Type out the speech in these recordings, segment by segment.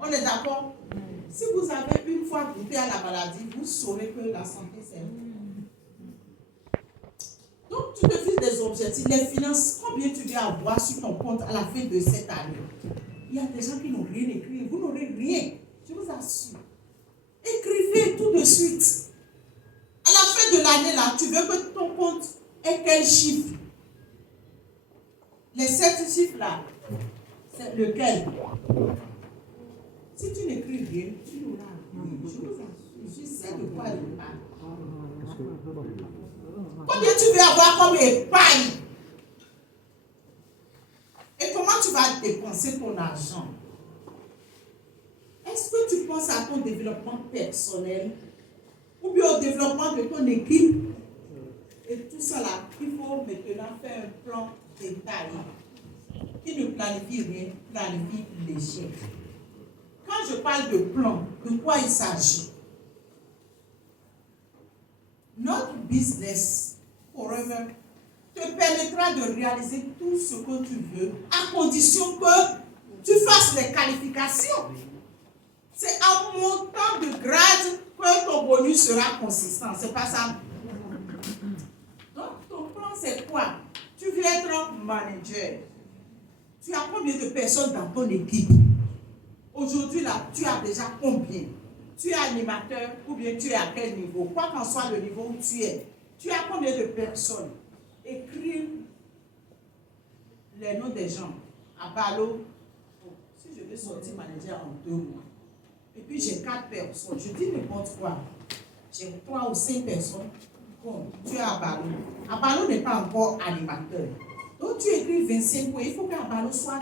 On est d'accord? Si vous avez une fois goûté à la maladie, vous saurez que la santé, c'est... Donc, tu te fixes des objectifs. Les finances, combien tu dois avoir sur ton compte à la fin de cette année? Il y a des gens qui n'ont rien écrit. Vous n'aurez rien. Je vous assure. Écrivez tout de suite. À la fin de l'année, là, tu veux que ton compte ait quel chiffre? Les 7 chiffres, là, c'est lequel? Si tu n'écris rien, tu n'auras rien. Je vous assure. Je sais de quoi je parle. Combien tu veux avoir comme épargne? Et comment tu vas dépenser ton argent? Est-ce que tu penses à ton développement personnel ou bien au développement de ton équipe? Et tout ça là, il faut maintenant faire un plan détaillé. Qui ne planifie rien, planifie l'échec. Quand je parle de plan, de quoi il s'agit? Notre business forever te permettra de réaliser tout ce que tu veux, à condition que tu fasses les qualifications. C'est en montant de grade que ton bonus sera consistant. C'est pas ça. Donc, ton plan, c'est quoi? Tu veux être manager. Tu as combien de personnes dans ton équipe? Aujourd'hui, là, tu as déjà combien? Tu es animateur ou bien tu es à quel niveau? Quoi qu'en soit le niveau où tu es, tu as combien de personnes? Écris les noms des gens. À Balo, si je vais sortir manager en 2 mois, et puis j'ai 4 personnes, je dis n'importe quoi. J'ai 3 ou 5 personnes. Bon, tu es à Balo. Abalo n'est pas encore animateur. Donc tu écris 25 points. Il faut qu'Abalo soit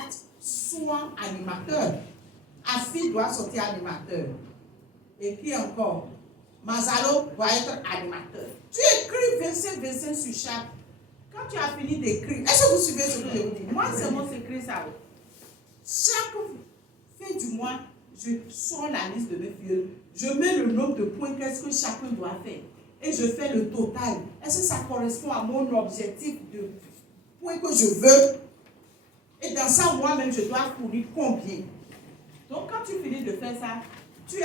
animateur. Afi doit sortir animateur. Et qui encore? Mazalo doit être animateur. Tu écris 25 sur chaque. Quand tu as fini d'écrire, est-ce que vous suivez ce que je vous dis? Moi, c'est mon secret, ça. Chaque fin du mois, je sors la liste de mes filles. Je mets le nombre de points qu'est-ce que chacun doit faire. Et je fais le total. Est-ce que ça correspond à mon objectif de points que je veux? Et dans ça, moi-même, je dois fournir combien? Donc, quand tu finis de faire ça, tu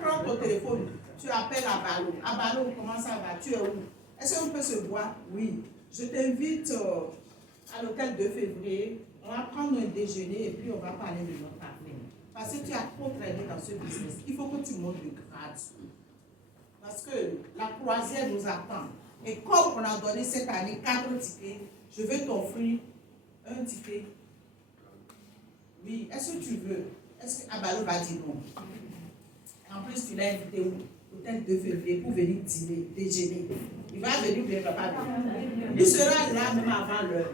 prends ton téléphone, tu appelles Abalo. Abalo, comment ça va? Tu es où? Est-ce qu'on peut se voir? Oui. Je t'invite à l'hôtel 2 février. On va prendre un déjeuner et puis on va parler de notre avenir. Parce que tu as trop traîné dans ce business. Il faut que tu montes de grade. Parce que la croisière nous attend. Et comme on a donné cette année 4 tickets, je vais t'offrir un ticket. Oui, est-ce que tu veux? Est-ce que Abalo va dire non? En plus, tu l'as invité où? Hôtel 2 février pour venir dîner, déjeuner. Il va venir, mais il ne va pas venir. Il sera là même avant l'heure.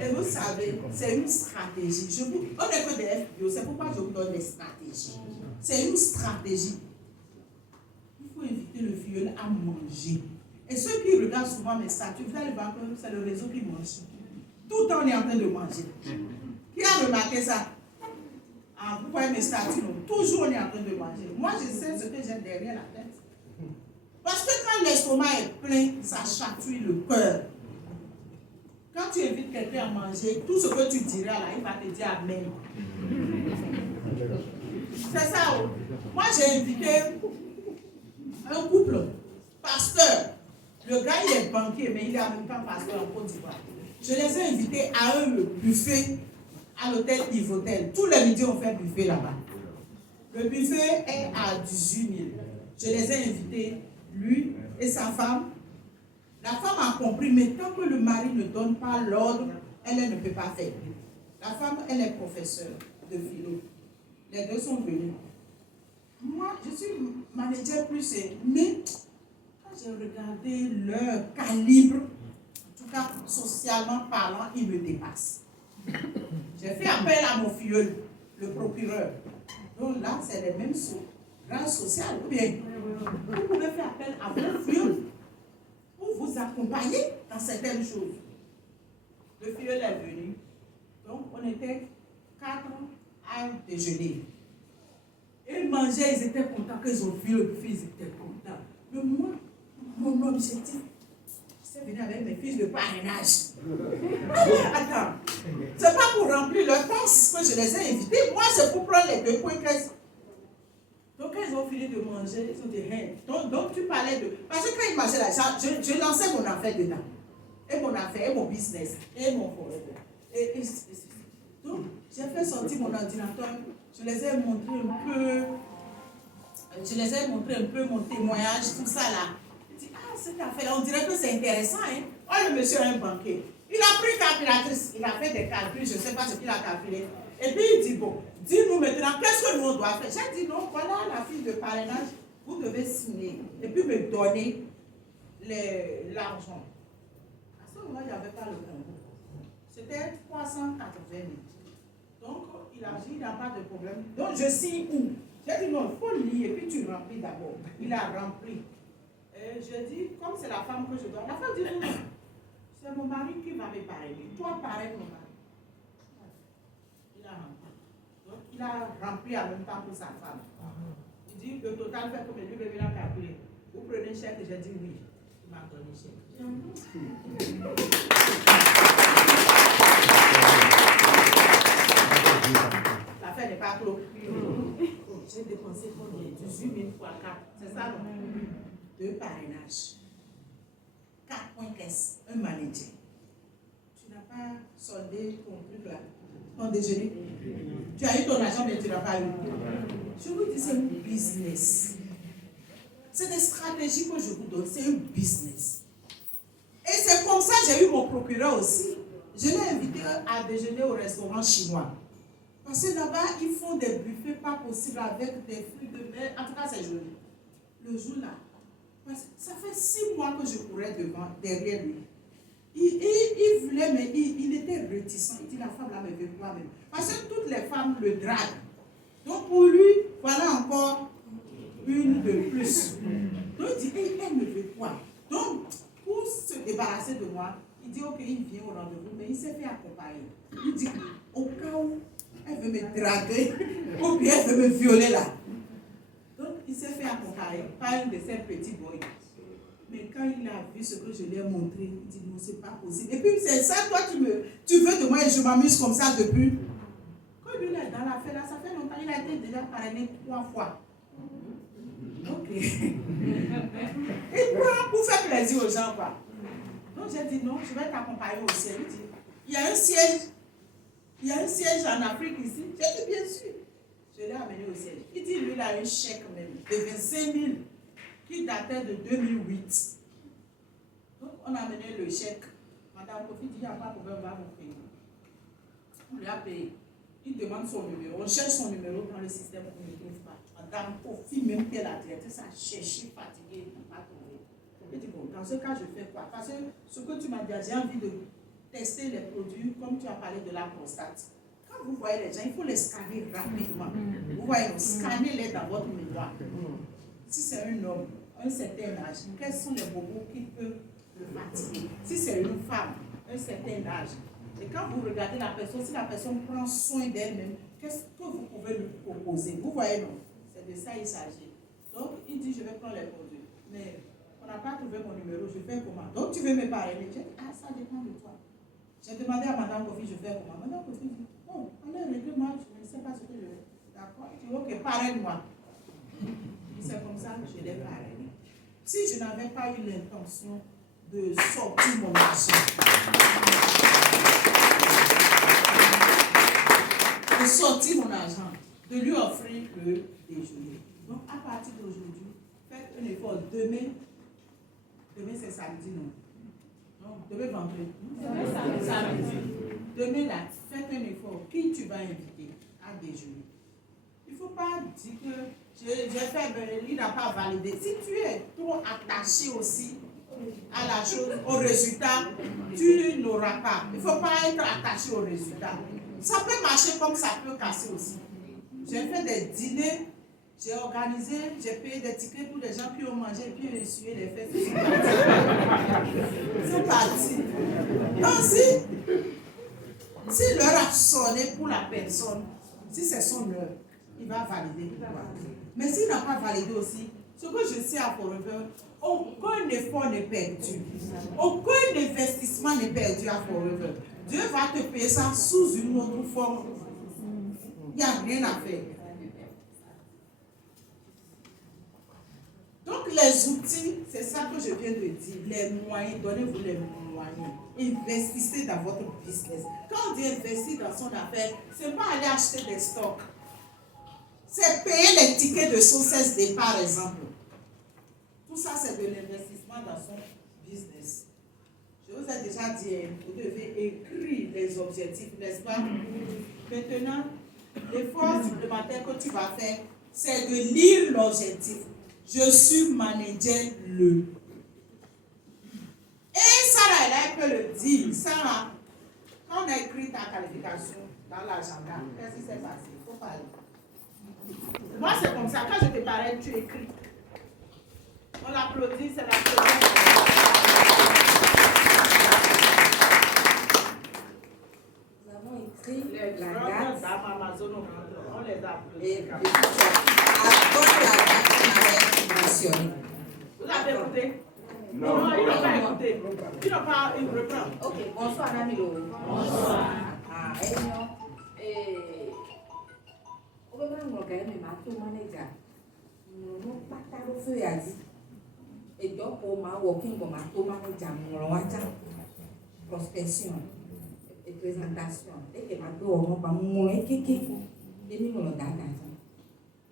Et vous savez, c'est une stratégie. On est que des FBO, c'est pourquoi je vous donne des stratégies. C'est une stratégie. Il faut inviter le filleul à manger. Et ceux qui regardent souvent mes statuts, vous allez voir que c'est le réseau qui mange. Tout le temps, on est en train de manger. Qui a remarqué ça? Ah, vous voyez mes statuts, toujours on est en train de manger. Moi, je sais ce que j'ai derrière la tête. Parce que quand l'estomac est plein, ça chatouille le cœur. Quand tu invites quelqu'un à manger, tout ce que tu diras là, il va te dire amen. C'est ça. Moi, j'ai invité un couple, pasteur. Le gars, il est banquier, mais il est en même temps pasteur en Côte d'Ivoire. Je les ai invités à un buffet à l'hôtel Yves-Hôtel. Tous les midis, on fait buffet là-bas. Le buffet est à 18 000. Je les ai invités, lui et sa femme. La femme a compris, mais tant que le mari ne donne pas l'ordre, elle ne peut pas faire. La femme, elle est professeure de philo. Les deux sont venus. Moi, je suis manager plus, mais quand j'ai regardé leur calibre, en tout cas socialement parlant, ils me dépassent. J'ai fait appel à mon filleul, le procureur. Donc là, c'est les mêmes rangs sociaux. Ou bien, vous pouvez faire appel à votre filleul pour vous accompagner dans certaines choses. Le filleul est venu. Donc, on était 4 à déjeuner. Ils mangeaient, ils étaient contents qu'ils ont vu le buffet, ils étaient contents. Mais moi, mon objectif, c'est venir avec mes fils de parrainage. Attends. C'est pas pour remplir leur pense que je les ai invités. Moi, c'est pour prendre les 2 points qu'elles. Donc, quand ils ont fini de manger, ils ont dit, hey. Donc tu parlais de. Parce que quand ils mangeaient là, je lançais mon affaire dedans. Et mon affaire, et mon business, et mon forever. Donc, j'ai fait sortir mon ordinateur. Je les ai montré un peu mon témoignage, tout ça là. Je dis, ah, cette affaire-là, on dirait que c'est intéressant, hein. Oh, le monsieur est un banquier. Il a pris une calculatrice, il a fait des calculs, je ne sais pas ce qu'il a calculé. Et puis il dit, bon, dis-nous maintenant, qu'est-ce que nous on doit faire? J'ai dit, non, voilà la fiche de parrainage, vous devez signer. Et puis me donner l'argent. À ce moment, il n'y avait pas le Congo. C'était 380 000. Donc, il a dit, il n'y a pas de problème. Donc, je signe où? J'ai dit, non, il faut lire, et puis tu remplis d'abord. Il a rempli. Et je dis, comme c'est la femme que je dois. La femme dit, non, c'est mon mari qui va me parrainer. Toi, pareil, mon mari. Il a rempli. Donc, il a rempli en même temps pour sa femme. Il dit, le total fait combien? Lui, il a calculé. Vous prenez un chèque? J'ai dit oui. Il m'a donné un chèque. L'affaire n'est pas clos. J'ai dépensé combien? 18 000 fois 4. C'est ça, non? 2 parrainages. 4 points caisse. Un manager. Tu n'as pas soldé ton truc là, ton déjeuner. Tu as eu ton argent, mais tu n'as pas eu. Je vous dis, c'est un business. C'est des stratégies que je vous donne. C'est un business. Et c'est comme ça que j'ai eu mon procureur aussi. Je l'ai invité à déjeuner au restaurant chinois. Parce que là-bas, ils font des buffets pas possibles avec des fruits de mer. En tout cas, c'est joli. Le jour-là, ça fait 6 mois que je courais derrière lui. Il voulait, mais il était réticent. Il dit, la femme là me veut quoi même. Parce que toutes les femmes le draguent. Donc pour lui, voilà encore une de plus. Donc il dit, hey, elle me veut quoi? Donc, pour se débarrasser de moi, il dit, ok, il vient au rendez-vous, mais il s'est fait accompagner. Il dit, au cas où elle veut me draguer, ou bien elle veut me violer là. Donc, il s'est fait accompagner par une de ces petits boys. Mais quand il a vu ce que je lui ai montré, il dit, non, c'est pas possible. Et puis, c'est ça, toi, tu veux de moi et je m'amuse comme ça depuis. Quand lui, il est dans l'affaire là, ça fait longtemps, il a été déjà parrainé 3 fois. Ok. Et pour faire plaisir aux gens, quoi. Donc, j'ai dit, non, je vais t'accompagner au ciel. Il dit, il y a un siège. Il y a un siège en Afrique ici. J'ai dit, bien sûr. Je l'ai amené au siège. Il dit, lui, il a un chèque même de 25 000 qui datait de 2008. Donc, on a amené le chèque. Madame Kofi dit, il n'y a pas de problème, on va vous payer. On lui a payé. Il demande son numéro. On cherche son numéro dans le système, on ne le trouve pas. Madame Kofi, même qu'elle a directrice, a cherché, fatiguée, il n'a pas trouvé. Il dit, bon, dans ce cas, je fais quoi? Parce que ce que tu m'as dit, j'ai envie de tester les produits, comme tu as parlé de la prostate. Quand vous voyez les gens, il faut les scanner rapidement. Vous voyez, scannez-les dans votre mémoire. Si c'est un homme, un certain âge, quels sont les bobos qui peuvent le fatiguer? Si c'est une femme, un certain âge. Et quand vous regardez la personne, si la personne prend soin d'elle-même, qu'est-ce que vous pouvez lui proposer? Vous voyez, non? C'est de ça il s'agit. Donc, il dit, je vais prendre les produits. Mais on n'a pas trouvé mon numéro, je fais comment? Donc, tu veux me parler? Je dis, ah, ça dépend de toi. J'ai demandé à Madame Kofi, je fais comment? Madame Kofi dit, oh, allez, règle-moi, je ne sais pas ce que je veux. D'accord? Je dis, ok, parraine-moi. C'est comme ça que je l'ai parrainé. Si je n'avais pas eu l'intention de sortir mon argent, de lui offrir le déjeuner. Donc, à partir d'aujourd'hui, faites un effort. Demain c'est samedi, non? Non, demain vendredi. Samedi. Demain là, faites un effort. Qui tu vas inviter à déjeuner? Il ne faut pas dire que j'ai fait, il n'a pas validé. Si tu es trop attaché aussi à la chose, au résultat, tu n'auras pas. Il ne faut pas être attaché au résultat. Ça peut marcher comme ça peut casser aussi. J'ai fait des dîners, j'ai organisé, j'ai payé des tickets pour les gens qui ont mangé et puis essuyé les fesses. Ils sont partis. Donc si l'heure a sonné pour la personne, si c'est son heure, il va valider. Mais s'il n'a pas validé aussi, ce que je sais à Forever, aucun effort n'est perdu. Aucun investissement n'est perdu à Forever. Dieu va te payer ça sous une autre forme. Il n'y a rien à faire. Donc les outils, c'est ça que je viens de dire. Les moyens, donnez-vous les moyens. Investissez dans votre business. Quand on dit investir dans son affaire, ce n'est pas aller acheter des stocks. C'est payer les tickets de SOCESD par exemple. Tout ça, c'est de l'investissement dans son business. Je vous ai déjà dit, vous devez écrire les objectifs, n'est-ce pas? Maintenant, l'effort supplémentaire que tu vas faire, c'est de lire l'objectif. Je suis manager le. Et Sarah, elle peut le dire. Sarah, quand on a écrit ta qualification dans l'agenda, qu'est-ce qui s'est passé? Il faut parler. Moi, c'est comme ça. Quand je te parlais, tu écris. On l'applaudit, c'est la première. Nous avons écrit Les la drogues date. Amazon, on les applaudit. Et avant la date qu'on avait mentionnée. Vous avez écouté? Non. Non, ils n'ont pas écouté. Ils n'ont pas eu reprendre. Ok, bonsoir Namilo. Bonsoir. Ah, non. Au moment où on a gagné, ma tout manager. Nous n'avons pas tard feu à dire. Et donc, on m'a working comme ma tout manager. Nous avons prospection et présentation. Et que ma tout on va mourir kéké. Et nous avons data.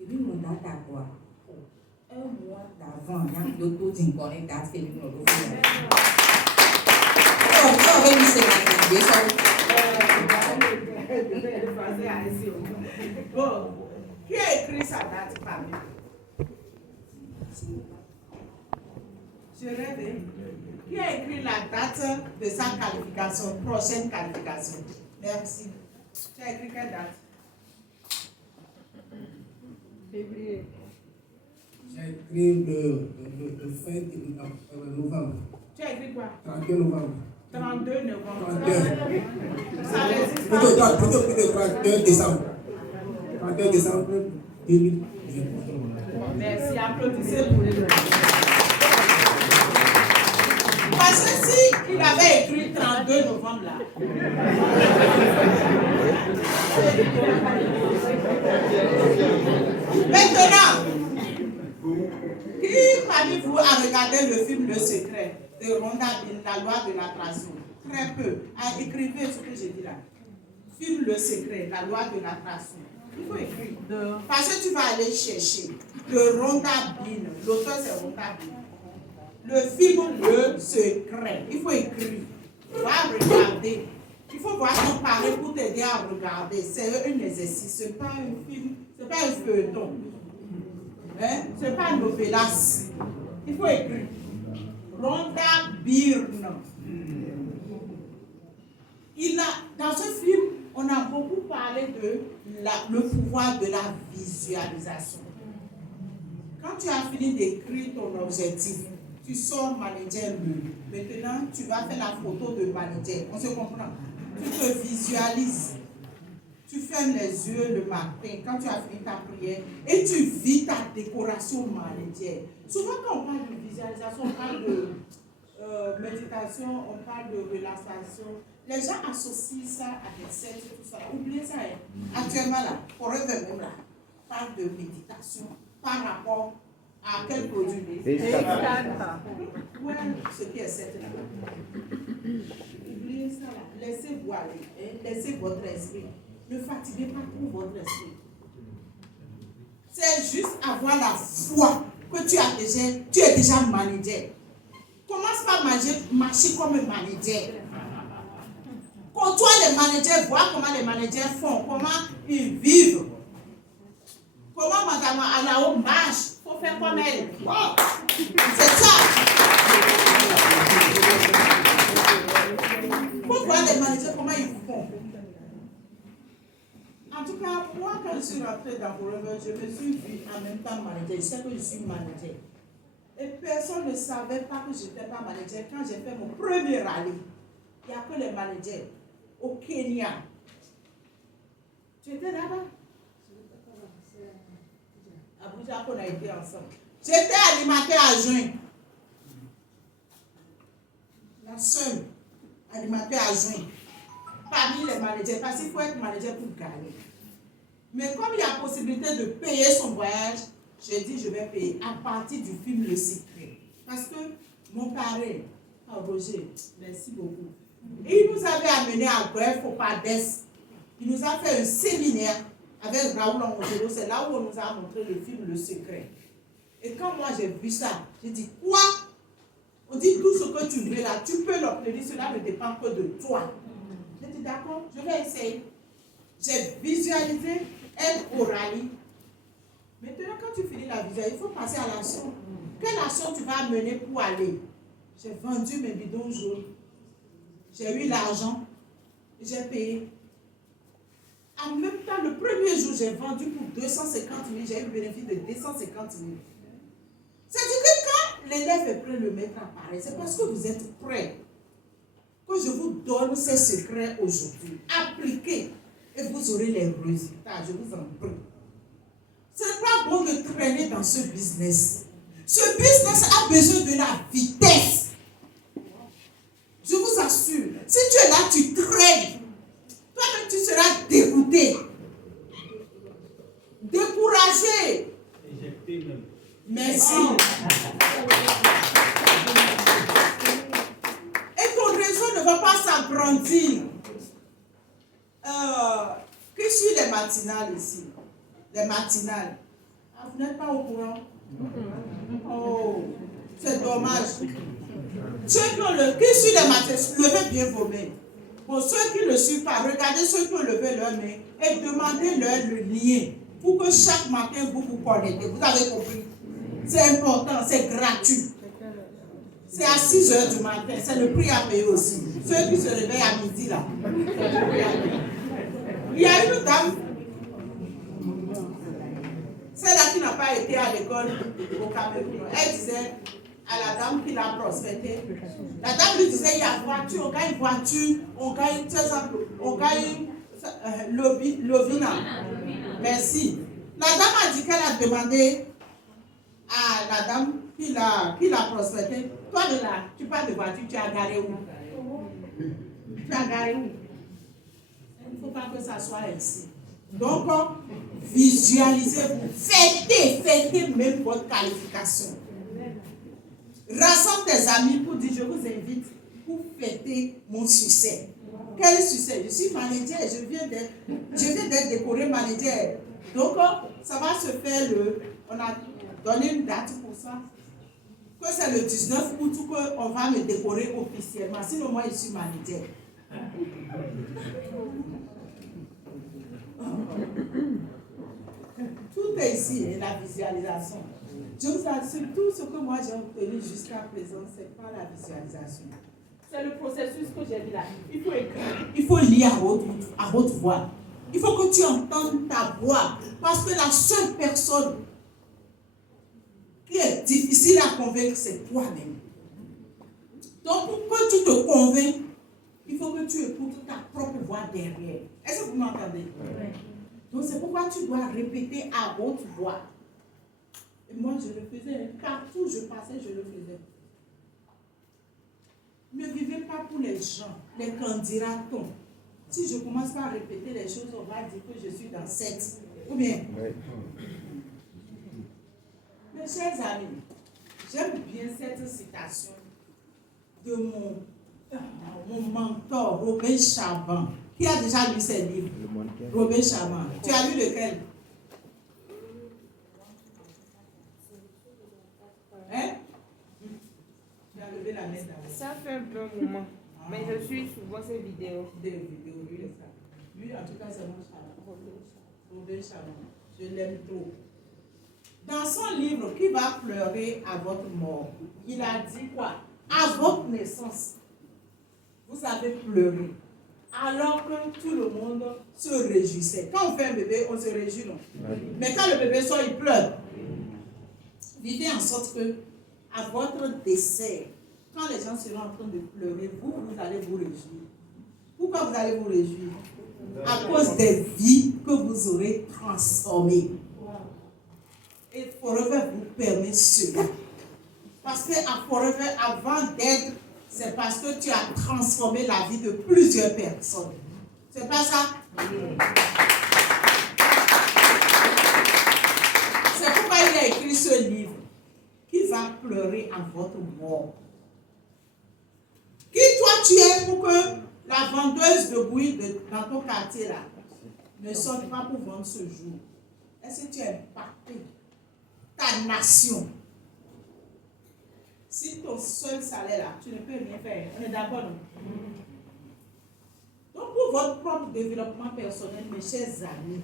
Et nous avons data quoi? Un mois d'avant, il y a l'auto d'une connecte à ce que nous avons fait. Bon, qui a écrit sa date parmi nous? Je rêve. Qui a écrit la date de sa qualification, prochaine qualification? Merci. Tu as écrit quelle date? Février. J'ai écrit le fin novembre. Tu as écrit quoi? 32 novembre. 32 novembre. 32. Ça résiste pas. Plutôt 32 décembre. 32 décembre 2020. Merci, applaudissez pour les deux. Parce que si il avait écrit 32 novembre là. Maintenant, qui parmi vous a regardé le film Le Secret de Rhonda Byrne, la loi de l'attraction? Très peu. Écrivez ce que j'ai dit là. Film Le Secret, la loi de l'attraction. Il faut écrire. Parce que tu vas aller chercher de Rhonda Byrne. L'auteur c'est Rhonda Byrne. Le film Le Secret. Il faut écrire. Va regarder. Il faut voir comparer pour t'aider à regarder. C'est un exercice. Ce n'est pas un film. Ce n'est pas un feuilleton. Hein? Ce n'est pas un novelas. Il faut écrire. Rhonda Byrne. Dans ce film, on a beaucoup parlé de le pouvoir de la visualisation. Quand tu as fini d'écrire ton objectif, tu sors manager le. Maintenant, tu vas faire la photo de manager. On se comprend. Tu te visualises. Tu fermes les yeux le matin quand tu as fini ta prière et tu vis ta décoration manager. Souvent, quand on parle de visualisation, on parle de méditation, on parle de relaxation. Les gens associent ça à des sectes et tout ça. Oubliez ça. Hein. Actuellement, là, Forever même là, parle de méditation par rapport à quel produit? Ouais, ce qui est secte là. Oubliez ça là. Laissez-vous aller. Hein. Laissez votre esprit. Ne fatiguez pas trop votre esprit. C'est juste avoir la foi que tu es déjà manager. Commence par marcher comme un manager. Quand toi les managers, vois comment les managers font, comment ils vivent. Comment madame Alao marche, il faut faire comme elle. Oh, c'est ça. Il faut voir les managers comment ils font. En tout cas, moi, quand je suis rentrée dans Forever, je me suis vue en même temps manager. Je sais que je suis manager. Et personne ne savait pas que je n'étais pas manager. Quand j'ai fait mon premier rallye, il n'y a que les managers au Kenya. Tu étais là-bas? Abuja, qu'on a été ensemble. J'étais animateur adjoint. La seule animateur adjoint. parmi les managers, parce qu'il faut être manager pour gagner. Mais comme il y a possibilité de payer son voyage, j'ai dit je vais payer à partir du film Le Secret. Parce que mon parrain, Roger, merci beaucoup, il nous avait amené à Bref au Pades. Il nous a fait un séminaire avec Raoul Angelo. C'est là où on nous a montré le film Le Secret. Et quand moi j'ai vu ça, j'ai dit quoi? On dit tout ce que tu veux là, tu peux l'obtenir, cela ne dépend que de toi. J'ai dit d'accord, je vais essayer. J'ai visualisé être au rallye. Maintenant, quand tu finis la visualisation, il faut passer à l'action. Quelle action tu vas mener pour aller? J'ai vendu mes bidons jaunes. J'ai eu l'argent. J'ai payé. En même temps, le premier jour, j'ai vendu pour 250 000. J'ai eu le bénéfice de 250 000. C'est-à-dire que quand l'élève est prêt, le maître apparaît. C'est parce que vous êtes prêts que je vous donne ces secrets aujourd'hui. Appliquez et vous aurez les résultats. Je vous en prie. Ce n'est pas bon de traîner dans ce business. Ce business a besoin de la vitesse. Je vous assure, si tu es là, tu traînes. Toi-même, tu seras dégoûté, découragé. Éjecté même. Merci. Et ton réseau ne va pas s'agrandir. Que suit les matinales ici? Les matinales. Ah, vous n'êtes pas au courant? Oh, c'est dommage. Ceux qui suivent les matinales, levez bien vos mains. Pour ceux qui ne le suivent pas, regardez ceux qui ont levé leurs mains et demandez-leur le lien pour que chaque matin vous vous connectez. Vous avez compris? C'est important, c'est gratuit. C'est à 6 h du matin, c'est le prix à payer aussi. Ceux qui se réveillent à midi là. Il y a une dame, celle-là qui n'a pas été à l'école au Cameroun, elle disait à la dame qui l'a prospecté, la dame lui disait il y a voiture, on gagne voiture, on gagne Lovina. Merci. La dame a dit qu'elle a demandé à la dame qui l'a prospecté, toi de là, tu parles de voiture, tu as garé où? Tu as garé où? Il ne faut pas que ça soit ainsi. Donc, visualisez-vous, fêtez même votre qualification. Rassemble tes amis pour dire, je vous invite pour fêter mon succès. Quel succès? Je suis manager, je viens d'être décoré manager. Donc, ça va se faire on a donné une date pour ça. Que c'est le 19 août qu'on va me décorer officiellement. Sinon, moi, je suis manager. Tout est ici, la visualisation. Je vous assure, tout ce que moi j'ai obtenu jusqu'à présent, ce n'est pas la visualisation. C'est le processus que j'ai vu là. Il faut écrire, il faut lire à haute voix. Il faut que tu entendes ta voix. Parce que la seule personne qui est difficile à convaincre, c'est toi-même. Donc, pour que tu te convainques, il faut que tu écoutes ta propre voix derrière. Est-ce que vous m'entendez? Oui. Donc, c'est pourquoi tu dois répéter à haute voix. Et moi, je le faisais. Partout où je passais, je le faisais. Ne vivez pas pour les gens, les candidats-on. Si je commence par répéter les choses, on va dire que je suis dans sexe. Ou bien? Oui. Mes chers amis, j'aime bien cette citation de mon mentor, Robin Chaban. Qui a déjà lu ses livres? Robin Chaban. Tu as lu lequel? Hein? Tu as levé la main d'abord. Ça fait un bon moment. Mais je suis souvent ces vidéos. Des vidéos, lui, ça. Lui, en tout cas, c'est mon Chaban. Robin Chaban. Je l'aime trop. Dans son livre, Qui va pleurer à votre mort, il a dit quoi? À votre naissance, vous avez pleuré. Alors que tout le monde se réjouissait. Quand on fait un bébé, on se réjouit, non? Oui. Mais quand le bébé sort, il pleure. Vivez en sorte que, à votre décès, quand les gens seront en train de pleurer, vous allez vous réjouir. Pourquoi vous allez vous réjouir? À cause des vies que vous aurez transformées. Et Forever vous permet cela. Parce qu'à Forever, avant d'être, c'est parce que tu as transformé la vie de plusieurs personnes. C'est pas ça? C'est pourquoi il a écrit ce livre qui va pleurer à votre mort. Qui toi tu es pour que la vendeuse de bouillie dans ton quartier là ne sorte pas pour vendre ce jour? Est-ce que tu as impacté ta nation? Si ton seul salaire là, tu ne peux rien faire. On est d'accord, non? Donc pour votre propre développement personnel, mes chers amis,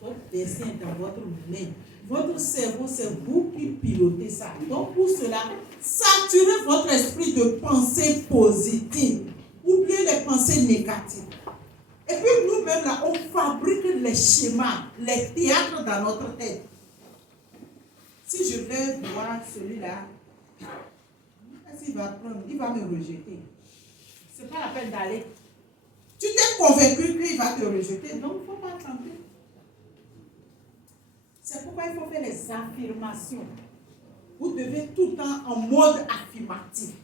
votre destin est dans votre main. Votre cerveau, c'est vous qui pilotez ça. Donc pour cela, saturez votre esprit de pensées positives. Oubliez les pensées négatives. Et puis nous-mêmes là, on fabrique les schémas, les théâtres dans notre tête. Si je vais voir celui-là, qu'est-ce qu'il va prendre? Il va me rejeter. C'est pas la peine d'aller. Tu t'es convaincu qu'il va te rejeter, donc il ne faut pas tenter. C'est pourquoi il faut faire les affirmations. Vous devez tout le temps en mode affirmatif.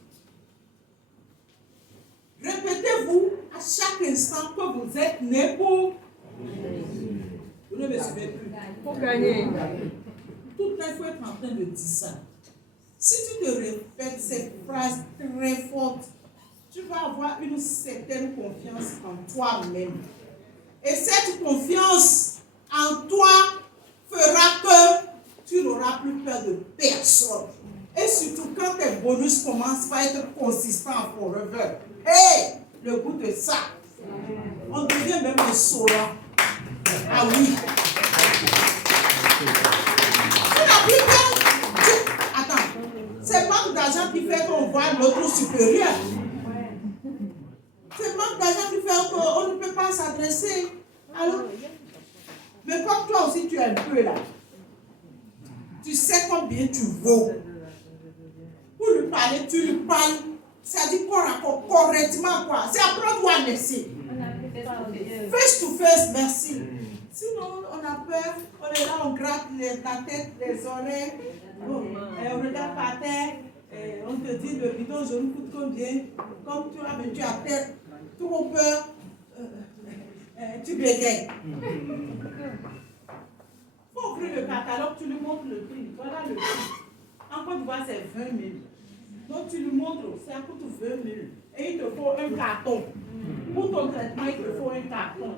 Répétez-vous à chaque instant que vous êtes né pour. Vous ne me suivez plus. Pour gagner. Tout le temps, il faut être en train de dire ça. Si tu te répètes ces phrases très fortes, tu vas avoir une certaine confiance en toi-même. Et cette confiance en toi fera que tu n'auras plus peur de personne. Et surtout quand tes bonus commencent à être consistants forever. Hey, le goût de ça. On devient même un sola. Ah oui. Tu n'as plus peur. Attends. C'est manque d'argent qui fait qu'on voit l'autre supérieur. C'est manque d'argent qui fait qu'on ne peut pas s'adresser. Alors, mais comme toi aussi tu es un peu là, tu sais combien tu vaux. Pour lui parler, tu lui parles. Ça dit qu'on raconte correctement quoi. C'est après on doit laisser. Face to face, merci. Sinon, on a peur, on est là, on gratte la tête, les oreilles, on regarde par terre, on te dit le bidon jaune coûte combien. Comme tu as tu as tête, trop peur, tu bégayes. Il faut ouvrir le catalogue, tu lui montres le prix. Voilà le prix. En Côte d'Ivoire, c'est 20 000. Donc tu lui montres, ça coûte 20 000. Et il te faut un carton. Pour ton traitement, il te faut un carton.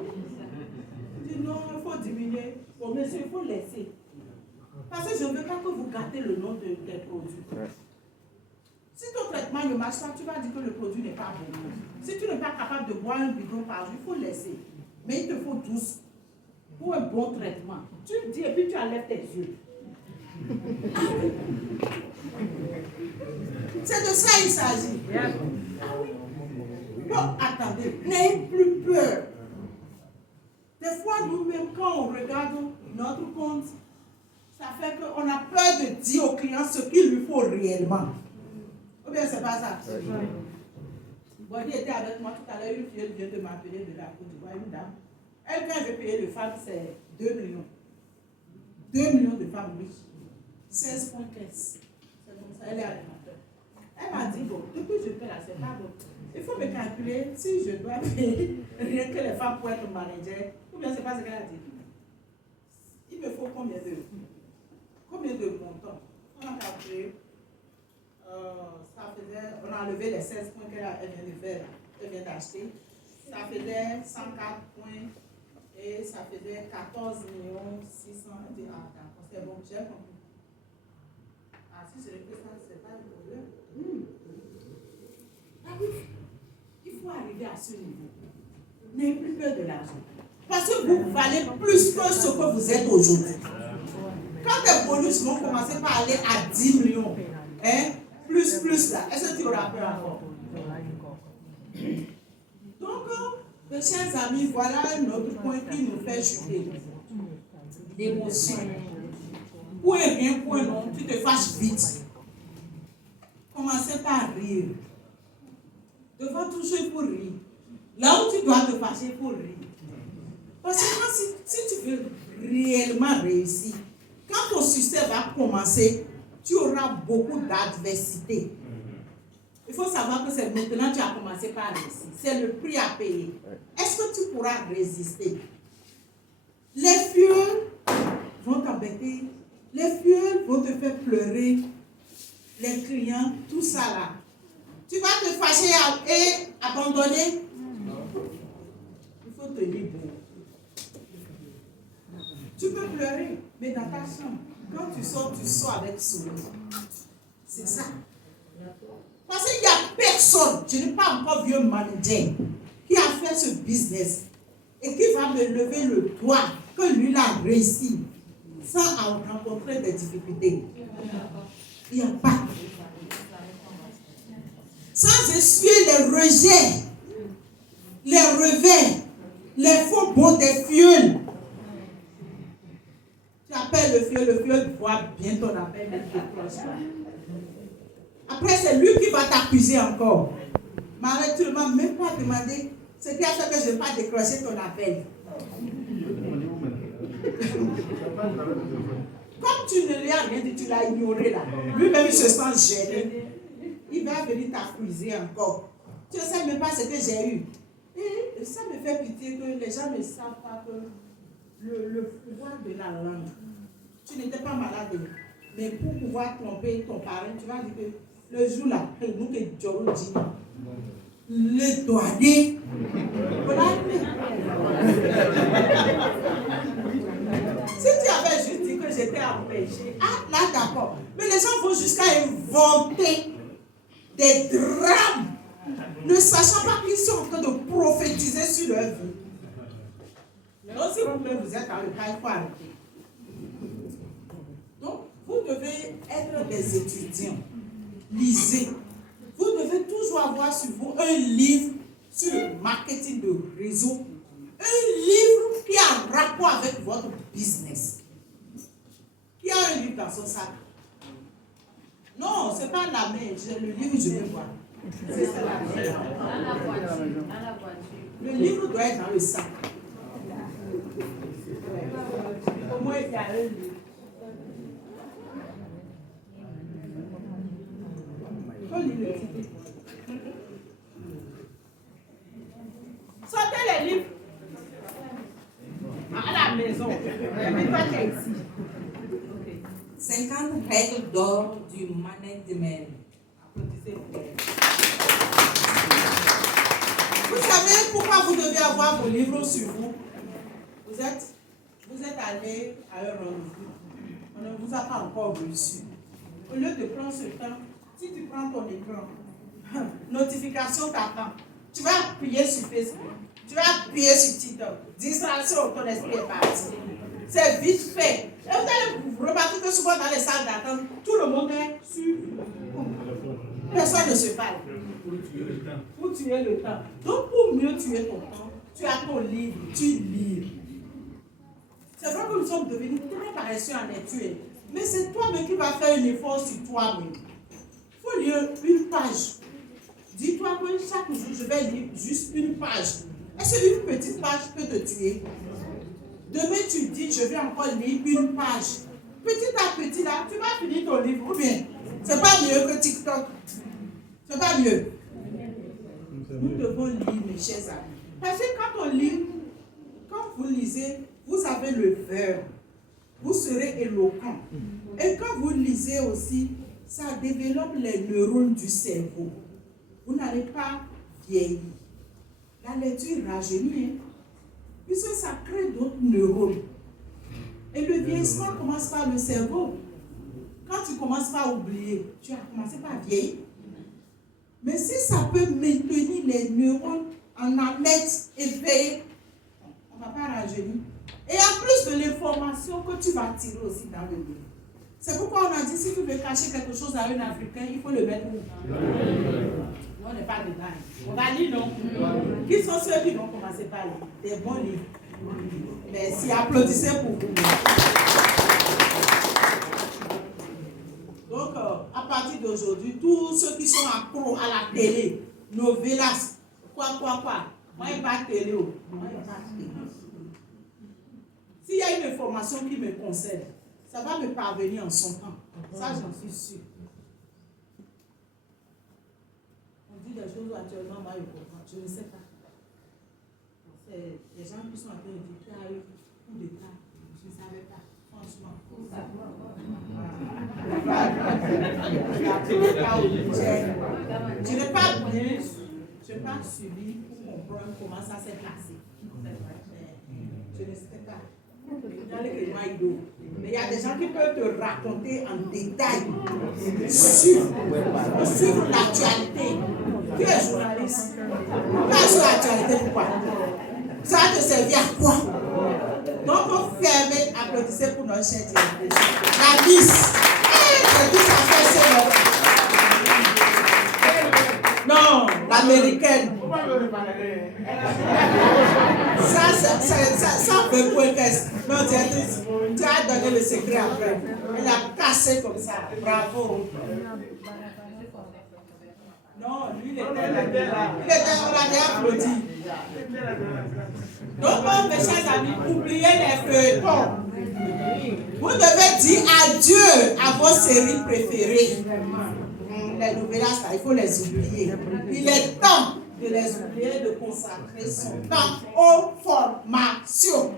Tu dis non, il faut diminuer. Bon, monsieur, il faut laisser. Parce que je ne veux pas que vous gâtez le nom des produits. Si ton traitement ne marche pas, tu vas dire que le produit n'est pas bon. Si tu n'es pas capable de boire un bidon par jour, il faut laisser. Mais il te faut 12 pour un bon traitement. Tu le dis et puis tu enlèves tes yeux. C'est de ça il s'agit. Ah oui. Donc, attendez, n'ayez plus peur. Des fois, nous-mêmes, quand on regarde notre compte, ça fait qu'on a peur de dire au client ce qu'il lui faut réellement. Ou bien, c'est pas ça. Body était avec moi tout à l'heure, une fille vient de m'appeler de la Côte d'Ivoire, une dame. Elle, quand elle veut payer le femmes, c'est 2 millions. 2 millions de femmes riches. 16,15. C'est comme ça, elle est animateur. Elle m'a dit, bon, depuis que je fais là, c'est pas bon. Il faut me calculer si je dois payer rien que les femmes pour être manager, ou bien c'est pas ce qu'elle a dit. Il me faut combien de montants? On a calculé, ça faisait, on a enlevé les 16 points qu'elle vient de faire, elle vient d'acheter. Ça faisait 104 points et ça faisait 14 600. Elle dit, ah d'accord, c'est bon, j'ai compris. Ah, si je répète ça, c'est pas le problème. Ah oui, il faut arriver à ce niveau. N'ayez plus peur de l'argent. Parce que vous valez plus que ce que vous êtes aujourd'hui. Quand les bonus vont commencer par aller à 10 millions, hein, plus là, est-ce que tu auras peur encore? Donc, mes chers amis, voilà un autre point qui nous fait chuter. L'émotion. Pour un rien, pour un non, tu te fâches vite. Commencez par rire. Devant toucher pour rire. Là où tu dois te fâcher pour rire. Parce que si tu veux réellement réussir, quand ton succès va commencer, tu auras beaucoup d'adversité. Il faut savoir que c'est maintenant que tu as commencé par réussir. C'est le prix à payer. Est-ce que tu pourras résister? Les fioles vont t'embêter. Les fioles vont te faire pleurer. Les clients, tout ça là. Tu vas te fâcher et abandonner. Il faut tenir bon. Tu peux pleurer, mais dans ta chambre. Quand tu sors avec sourire. C'est ça. Parce qu'il n'y a personne, je n'ai pas encore vu un manager qui a fait ce business et qui va me lever le doigt que lui l'a réussi sans rencontrer des difficultés. Il n'y a pas. Sans essuyer les rejets, les revers, les faux bons des fioles. Tu appelles le fiole voit bien ton appel, mais il ne décroche pas. Après, c'est lui qui va t'accuser encore. Marie, tu ne m'as même pas demandé ce qui a fait que je n'ai pas décroché ton appel. Comme tu ne lui as rien dit, tu l'as ignoré là. Lui-même, il se sent gêné. Il va venir t'accuser encore. Tu ne sais même pas ce que j'ai eu. Et ça me fait pitié que les gens ne savent pas que le pouvoir de la langue. Tu n'étais pas malade, mais pour pouvoir tromper ton parent, tu vas dire que le jour là, nous que Dieu dit, le douanier, voilà. Si tu avais juste dit que j'étais empêché, ah là d'accord, mais les gens vont jusqu'à inventer des drames, ne sachant pas qu'ils sont en train de prophétiser sur leur vie. Donc si vous-même vous êtes dans le cas, il faut arrêter. Donc, vous devez être des étudiants. Lisez. Vous devez toujours avoir sur vous un livre sur le marketing de réseau. Un livre qui a un rapport avec votre business. Qui a un livre dans son sac? Non, ce n'est pas la main. Le livre, je vais voir. C'est ça la main. Dans la voiture. Le livre doit être dans le sac. Au moins, il y a un livre. Sortez les livres à la maison. Mais pas ici. 50 règles d'or du management. Vous savez pourquoi vous devez avoir vos livres sur vous? Vous êtes allé à un rendez-vous. On ne vous a pas encore reçu. Au lieu de prendre ce temps, si tu prends ton écran, notification t'attend. Tu vas appuyer sur Facebook. Tu vas appuyer sur TikTok. Distraction, ton esprit est parti. C'est vite fait. Et vous allez remarquer que souvent dans les salles d'attente, tout le monde est sur. Personne ne se parle. Pour tuer le temps. Donc pour mieux tuer ton temps, tu as ton livre, tu lis. C'est vrai que nous sommes devenus très paresseux en études. Mais c'est toi-même qui vas faire un effort sur toi-même. Il faut lire une page. Dis-toi que chaque jour, je vais lire juste une page. Est-ce qu'une petite page peut te tuer? Demain, tu dis, je vais encore lire une page. Petit à petit, là, tu vas finir ton livre. Ou bien, c'est pas mieux que TikTok. C'est pas mieux. Nous devons lire, mes chers amis. Parce que quand on lit, quand vous lisez, vous avez le verbe. Vous serez éloquent. Et quand vous lisez aussi, ça développe les neurones du cerveau. Vous n'allez pas vieillir. La lecture rajeunit, puisque ça crée d'autres neurones. Et le vieillissement commence par le cerveau. Quand tu commences par oublier, tu as commencé par vieillir. Mais si ça peut maintenir les neurones en alerte, éveillés, on ne va pas rajeunir. Et en plus de l'information que tu vas tirer aussi dans le livre. C'est pourquoi on a dit, si tu veux cacher quelque chose à un Africain, il faut le mettre où? On n'est pas dedans. On va lire, non? Qui sont ceux qui vont commencer par lire? Des bons livres. Merci, applaudissez pour vous. Donc, à partir d'aujourd'hui, tous ceux qui sont accros à la télé, novelas, quoi, moi, il pas télé. Moi, il pas télé. S'il y a une information qui me concerne, ça va me parvenir en son temps. Ça, j'en suis sûre. dit des choses actuellement, moi, je comprends. Je ne sais pas. C'est les gens qui sont en train de dire qu'il y a eu coup d'État. Je ne savais pas. Franchement. Je n'ai pas bien, je n'ai pas suivi pour comprendre comment ça s'est passé. Je ne sais pas. Mais il y a des gens qui peuvent te raconter en détail sur l'actualité. Tu es journaliste. Tu es sur l'actualité, pourquoi? Ça va te servir à quoi? Donc, on ferme, applaudissez pour notre chère directrice. La Miss. C'est tout ça fait, non, l'américaine. Ça fait quoi qu'est-ce? Non, tu as donné le secret après. Elle a cassé comme ça. Bravo. Non, lui, il était là. On l'avait applaudi. Donc, mes chers amis, oubliez les feuilletons. Vous devez dire adieu à vos séries préférées. Les nouvelles, il faut les oublier. Il est temps de les oublier, de consacrer son temps aux formations.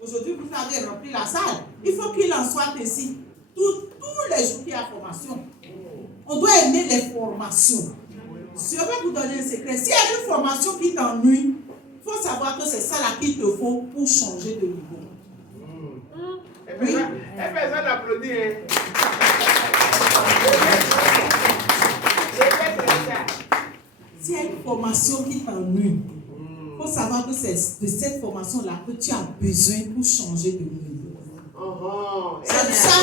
Aujourd'hui, vous avez rempli la salle. Il faut qu'il en soit ainsi. Tous les jours qu'il y a formation. On doit aimer les formations. Je vais vous donner un secret. S'il y a une formation qui t'ennuie, il faut savoir que c'est ça là qu'il te faut pour changer de niveau. Oui. Personne n'applaudit. S'il y a une formation qui t'ennuie, il faut savoir que c'est de cette formation-là que tu as besoin pour changer de niveau. C'est ça.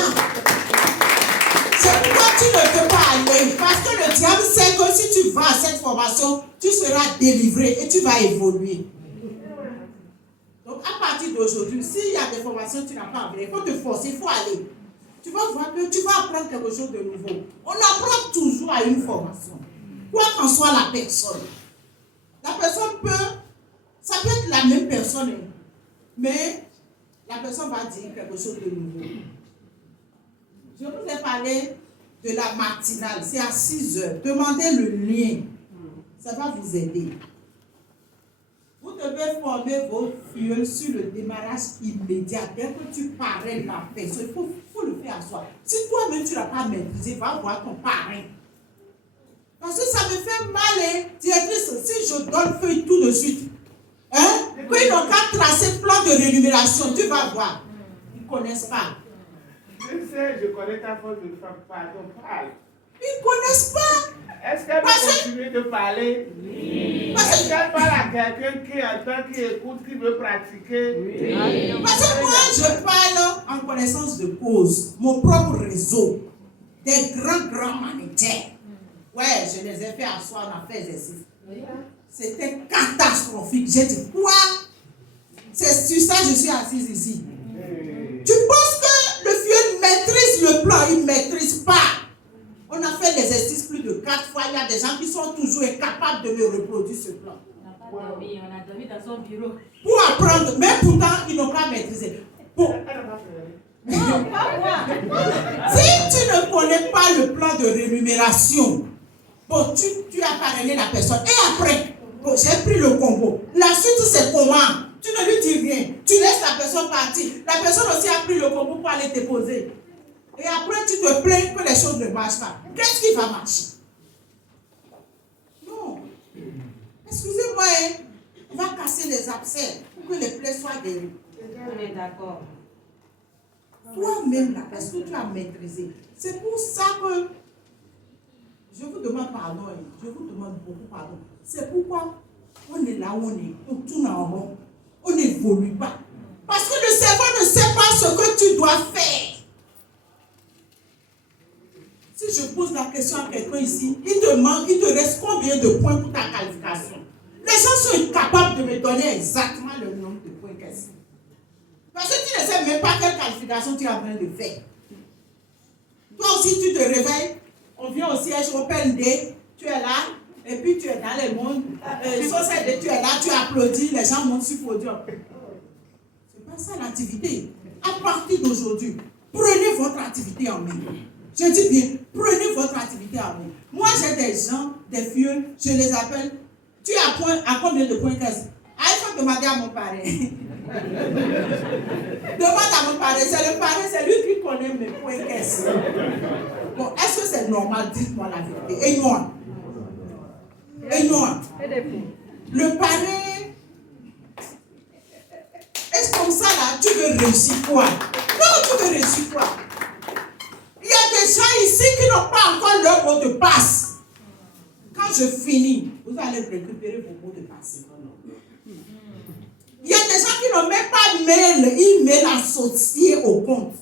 C'est pourquoi tu ne peux pas aller. Parce que le diable sait que si tu vas à cette formation, tu seras délivré et tu vas évoluer. Donc, à partir d'aujourd'hui, s'il y a des formations que tu n'as pas envie, il faut te forcer, il faut aller. Tu vas voir que tu vas apprendre quelque chose de nouveau. On apprend toujours à une formation. Quoi qu'en soit la personne. La personne ça peut être la même personne, mais la personne va dire quelque chose de nouveau. Je vous ai parlé de la matinale, c'est à 6 heures. Demandez le lien, ça va vous aider. Vous devez former vos filles sur le démarrage immédiat. Dès que tu parraines la personne, il faut le faire à soi. Si toi-même tu ne l'as pas maîtrisé, va voir ton parrain. Parce que ça me fait mal, hein. Directrice, si je donne feuille tout de suite, qu'ils n'ont qu'à tracer plan de rémunération, tu vas voir. Ils ne connaissent pas. Je sais, je connais ta faute de femme, pardon, parle. Ils ne connaissent pas. Est-ce qu'elle va continuer de parler? Oui. Est-ce qu'elle parle à quelqu'un qui entend, qui écoute, qui veut pratiquer? Oui. Parce que moi, je parle en connaissance de cause. Mon propre réseau. Des grands managers. Ouais, je les ai fait asseoir, on a fait exercice. C'était catastrophique. J'ai dit, quoi? C'est sur ça que je suis assise ici. Tu penses que le vieux maîtrise le plan? Il ne maîtrise pas. On a fait l'exercice plus de 4 fois. Il y a des gens qui sont toujours incapables de me reproduire ce plan. On n'a pas dormi, on a dormi dans son bureau. Pour apprendre, mais pourtant, ils n'ont pas maîtrisé. Non, pas moi. Si tu ne connais pas le plan de rémunération, bon, tu as parrainé la personne. Et après, bon, j'ai pris le combo. La suite, c'est comment? Tu ne lui dis rien. Tu laisses la personne partir. La personne aussi a pris le combo pour aller te poser. Et après, tu te plains que les choses ne marchent pas. Qu'est-ce qui va marcher? Non. Excusez-moi, hein. On va casser les abcès pour que les plaies soient guéries. On est d'accord. Toi-même, là, est-ce que tu as maîtrisé? C'est pour ça que je vous demande pardon. Je vous demande beaucoup pardon. C'est pourquoi on est là où on est. On tourne en rond. On n'évolue pas. Parce que le cerveau ne sait pas ce que tu dois faire. Si je pose la question à quelqu'un ici, il te reste combien de points pour ta qualification? Les gens sont incapables de me donner exactement le nombre de points qu'elles sont. Parce que tu ne sais même pas quelle qualification tu es en train de faire. Toi aussi, tu te réveilles, on vient au siège Open Day, tu es là, et puis tu es dans les mondes. Société, tu es là, tu applaudis, les gens montent sur le podium. C'est pas ça l'activité. À partir d'aujourd'hui, prenez votre activité en main. Je dis bien, prenez votre activité en main. Moi, j'ai des gens, des vieux, je les appelle. Tu es à combien de points caisse? Ah, il faut demander à mon parrain. Demande à mon parrain. C'est le parrain, c'est lui qui connaît mes points caisse. Bon, est-ce que c'est normal? Dites-moi la vérité. Et moi? Le parrain, est-ce comme ça là, tu veux réussir quoi? Non, tu veux réussir quoi? Il y a des gens ici qui n'ont pas encore leur mot de passe. Quand je finis, vous allez récupérer vos mots de passe. Il y a des gens qui n'ont même pas email associé au compte.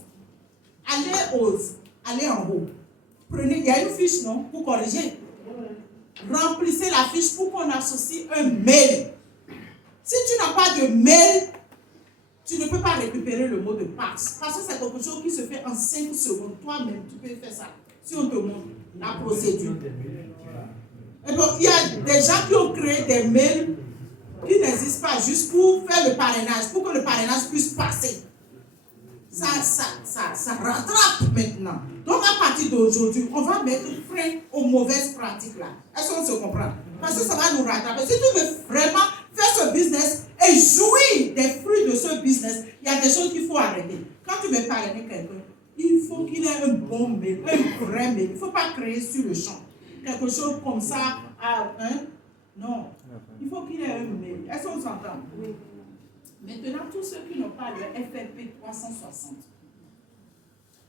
Allez en haut. Prenez, il y a une fiche, non? Pour corriger. Remplissez la fiche pour qu'on associe un mail. Si tu n'as pas de mail, tu ne peux pas récupérer le mot de passe. Parce que c'est quelque chose qui se fait en 5 secondes. Toi-même, tu peux faire ça. Si on te montre la procédure. Et bon, il y a des gens qui ont créé des mails qui n'existent pas juste pour faire le parrainage, pour que le parrainage puisse passer. Ça rattrape maintenant. Donc à partir d'aujourd'hui, on va mettre frein aux mauvaises pratiques là. Est-ce qu'on se comprend? Parce que ça va nous rattraper. Si tu veux vraiment faire ce business et jouir des fruits de ce business, il y a des choses qu'il faut arrêter. Quand tu veux parrainer quelqu'un, il faut qu'il ait un bon mail, un vrai mail. Il ne faut pas créer sur le champ. Quelque chose comme ça, non. Il faut qu'il ait un mail. Est-ce qu'on s'entend? Oui. Maintenant, tous ceux qui n'ont pas le FLP 360,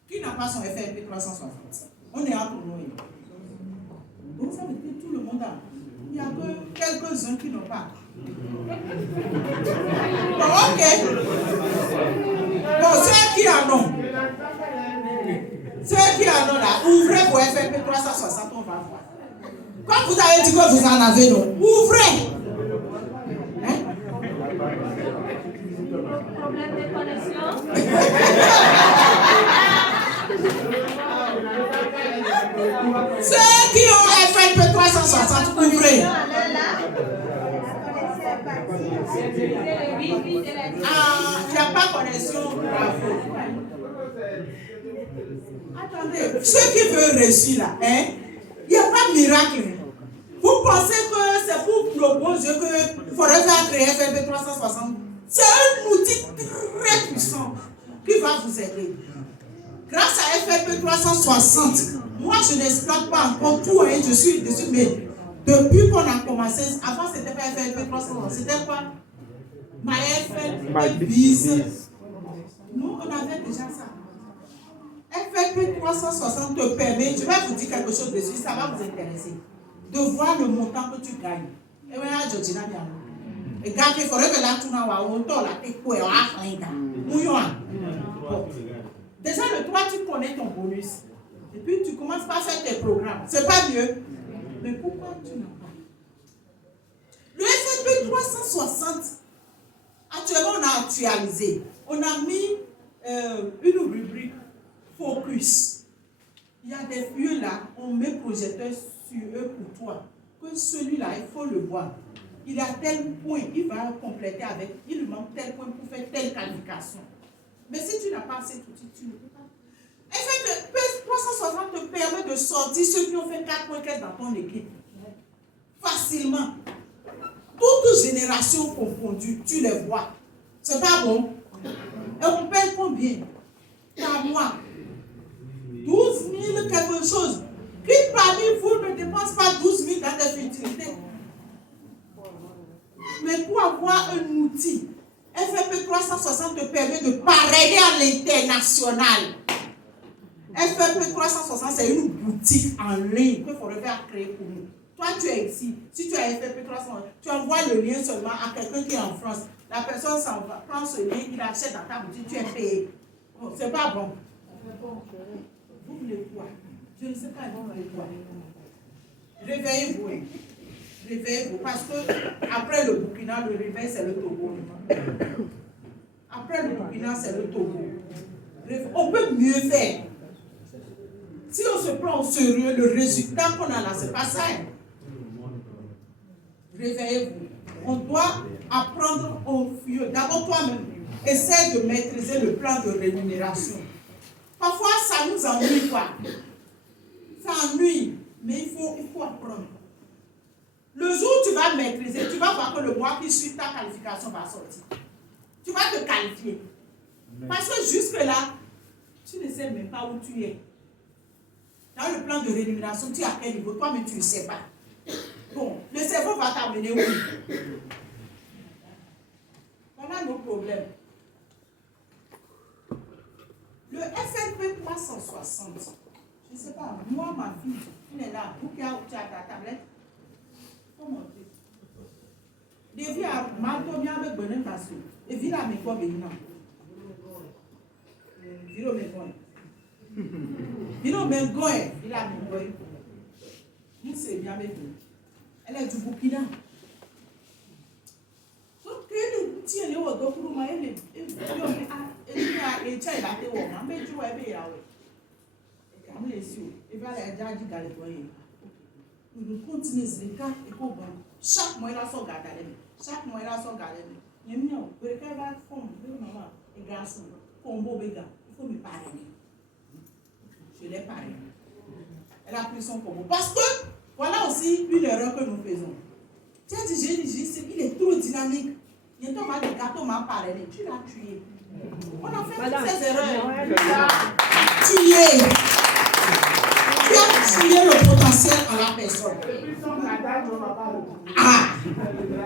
qui n'a pas son FLP 360, on est entre nous. Donc ça veut dire que tout le monde a. Il n'y a que quelques-uns qui n'ont pas. Bon, ok. Bon, ceux qui en ont. Ceux qui en ont là, ouvrez vos FLP 360, on va voir. Quand vous avez dit que vous en avez, non, ouvrez. Problème de connexion. Ceux qui ont FLP 360, ouvrez. Ah, il n'y a pas connexion. Bravo. Attendez, ceux qui veulent réussir là, il n'y a pas de miracle. Vous pensez que c'est pour nos beaux yeux que Forever a créé FLP 360? C'est un outil très puissant qui va vous aider. Grâce à FLP 360, moi je n'exploite pas encore tout, je suis dessus, mais depuis qu'on a commencé, avant c'était pas FLP 360, c'était quoi? MyFLP. Nous on avait déjà ça. FLP 360 te permet, je vais vous dire quelque chose dessus, ça va vous intéresser, de voir le montant que tu gagnes. Et voilà, je dis là, et quand il faudrait que là, tu n'as pas autant là, tu peux déjà, le 3, tu connais ton bonus. Et puis, tu commences par faire tes programmes. C'est pas mieux. Mais pourquoi tu n'as pas? Le FLP 360, actuellement, on a actualisé. On a mis une rubrique focus. Il y a des vieux là, on met projecteur sur eux pour toi. Que celui-là, il faut le voir. Il a tel point, il va compléter avec, il lui manque tel point pour faire telle qualification. Mais si tu n'as pas cet outil, tu ne peux pas. FLP 360 te permet de sortir ceux qui ont fait 4 points dans ton équipe. Facilement. Toutes générations confondues, tu les vois. C'est pas bon. Et on paye combien? Par mois. 12 000 quelque chose. Qui parmi vous ne dépense pas 12 000 dans des futilités? Mais pour avoir un outil, FLP 360 te permet de parrainer à l'international. FLP 360, c'est une boutique en ligne que Forever a créée pour nous. Toi, tu es ici. Si tu as FLP 360, tu envoies le lien seulement à quelqu'un qui est en France. La personne s'en va, prend ce lien, il achète dans ta boutique, tu es payé. Bon, c'est pas bon. Vous voulez quoi? Je ne sais pas, vous voulez quoi? Réveillez-vous. Réveillez-vous. Parce que après le Burkina, le réveil, c'est le Togo. Après le Burkina, c'est le Togo. On peut mieux faire. Si on se prend au sérieux, le résultat qu'on a là, c'est pas ça. Réveillez-vous. On doit apprendre au fur. D'abord, toi-même, essaie de maîtriser le plan de rémunération. Parfois, ça nous ennuie, quoi. Ça ennuie. Mais il faut apprendre. Le jour où tu vas maîtriser, tu vas voir que le mois qui suit, ta qualification va sortir. Tu vas te qualifier. Parce que jusque-là, tu ne sais même pas où tu es. Dans le plan de rémunération, tu es à quel niveau? Toi, mais tu ne sais pas. Bon, le cerveau va t'amener où? Voilà nos problèmes. Le FNP 360, je ne sais pas, moi, ma fille, elle est là, vous qui avez ta tablette, faut monter. Depuis à Mantomia avec Benin Basso, et Villa Meko Bénin. Villa Meko. Villa Meko, Villa Meko. Nous, c'est bien avec nous. Elle est du Burkina. Donc, elle tient les hauts d'Okuruma, elle est. Nous continuons les cas et pour chaque mois, il a son gardien. Chaque mois, il a son gardien. Il y a un peu de forme, et grâce au combo, il faut me parrainer. Je l'ai parrainé. Elle a pris son combo. Parce que, voilà aussi une erreur que nous faisons. Tu as dit, il est trop dynamique. Il y a un gâteau m'a parrainé. Tu l'as tué. On a fait toutes ces erreurs. Tu as tué le potentiel en la personne. Ah.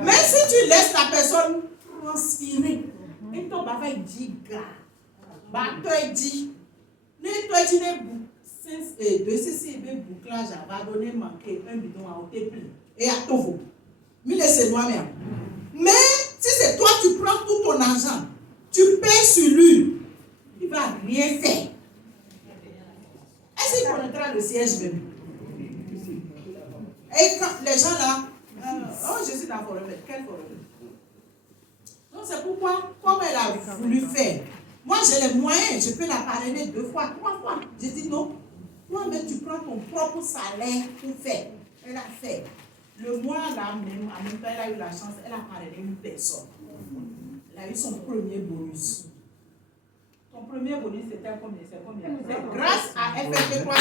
Mais si tu laisses la personne transpirer, et ton bavard dit gars, bah toi dit, toi dit de ceci bouclage va donner manquer un bidon à Otépli et à Tovo. Mais laissez moi-même. Mais si c'est toi tu prends tout ton argent, tu payes sur lui, il va rien faire. Est-ce qu'il connaîtra le siège même? Et quand les gens là, oh je suis dans la forêt, quelle forêt? Donc c'est pourquoi, comme elle a voulu faire, moi j'ai les moyens, je peux la parrainer 2 fois, 3 fois. J'ai dit non, toi-même tu prends ton propre salaire pour faire. Elle a fait. Le mois là même, en même temps, elle a eu la chance, elle a parrainé une personne. Elle a eu son premier bonus. Ton premier bonus, c'était combien? C'est combien? C'est grâce à FFP 360.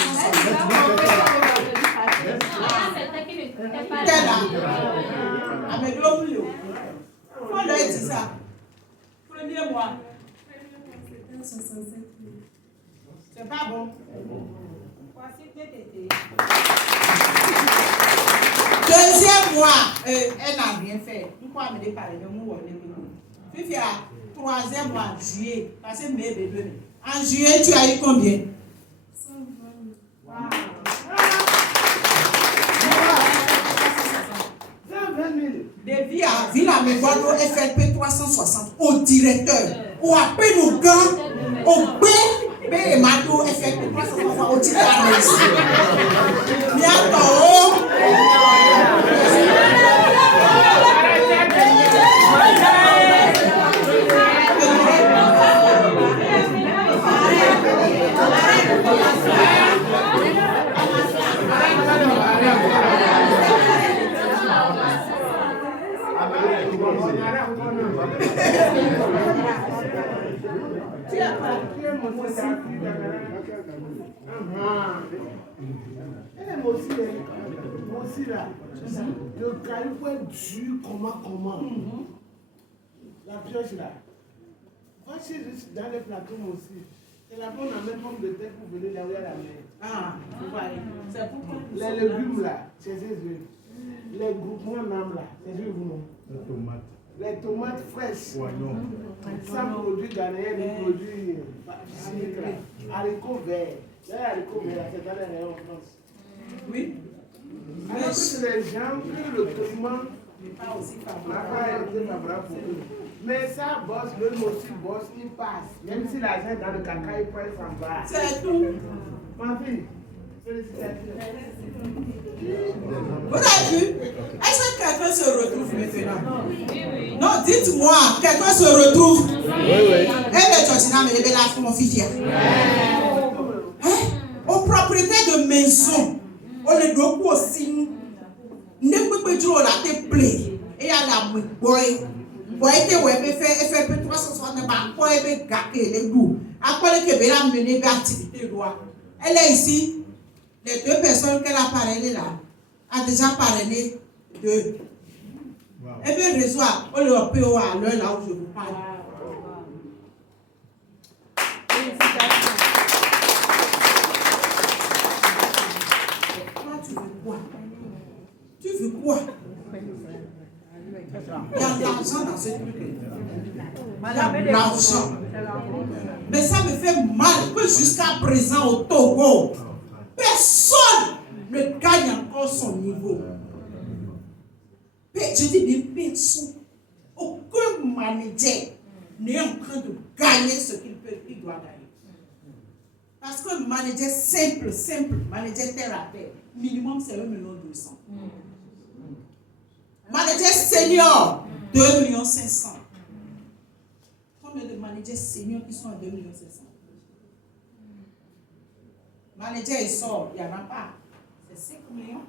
Quelle là? À mes 2 millions. Pourquoi leur dit ça? Premier mois. C'est pas bon. Deuxième mois, elle n'a rien fait. Pourquoi me déparler de moi? Puis à 3e mois, juillet, parce que mes bébés. En juillet, tu as eu combien? 120 000. Depuis à Villa Meguano, FLP 360, au directeur, ou après nos gars, au B et Mado, FLP 360, au directeur. Bientôt. Elle est aussi là. Le caillou est dur, comment. La pioche là. Va chez dans les plateaux aussi. C'est la bonne en même pomme de terre pour venir là où il y a la mer. Ah, vous voyez. C'est pourquoi. Les légumes là, c'est ses yeux. Les groupements d'âmes là, c'est yeux vous non. Les tomates fraîches. Sans produit ghanéen, des produits chimiques là. Haricots verts. Les haricots verts, c'est dans les rayons en France. Oui. Alors que c'est les gens que le climat n'est pas aussi n'a pas été favorable pour eux. Mais ça bosse, même aussi bosse, il passe. Même si l'argent dans le caca, il prend s'en va. C'est tout. Ma fille, félicitations. Vous avez vu? Est-ce que quelqu'un se retrouve maintenant? Non, dites-moi, quelqu'un se retrouve? Oui. Et le Georgina me lève la fille. Aux propriétaires de maison, on les doit aussi. Ne peut pas dire la te plaît. Et à la boy. Boy, te ouais, FFP 360, quoi, gâter les goûts. À quoi les Québécois mener l'activité loi. Elle est ici. Les 2 personnes qu'elle a parrainées là, a déjà parrainé 2. Et puis le réseau, on le peut à l'heure là où je vous parle. Félicitations. Toi, tu veux quoi? Tu veux quoi? Il y a de l'argent dans ce truc. Il y a de l'argent. Mais ça me fait mal que jusqu'à présent au Togo, personne ne gagne encore son niveau. Je dis bien personne. Aucun manager n'est en train de gagner ce qu'il doit gagner. Parce que manager simple, manager terre à terre, minimum c'est 1,2 million. Manager senior, 2,5 millions. Combien de managers seniors qui sont à 2,5 millions? Manager et sort, il n'y en a pas. C'est 5 millions.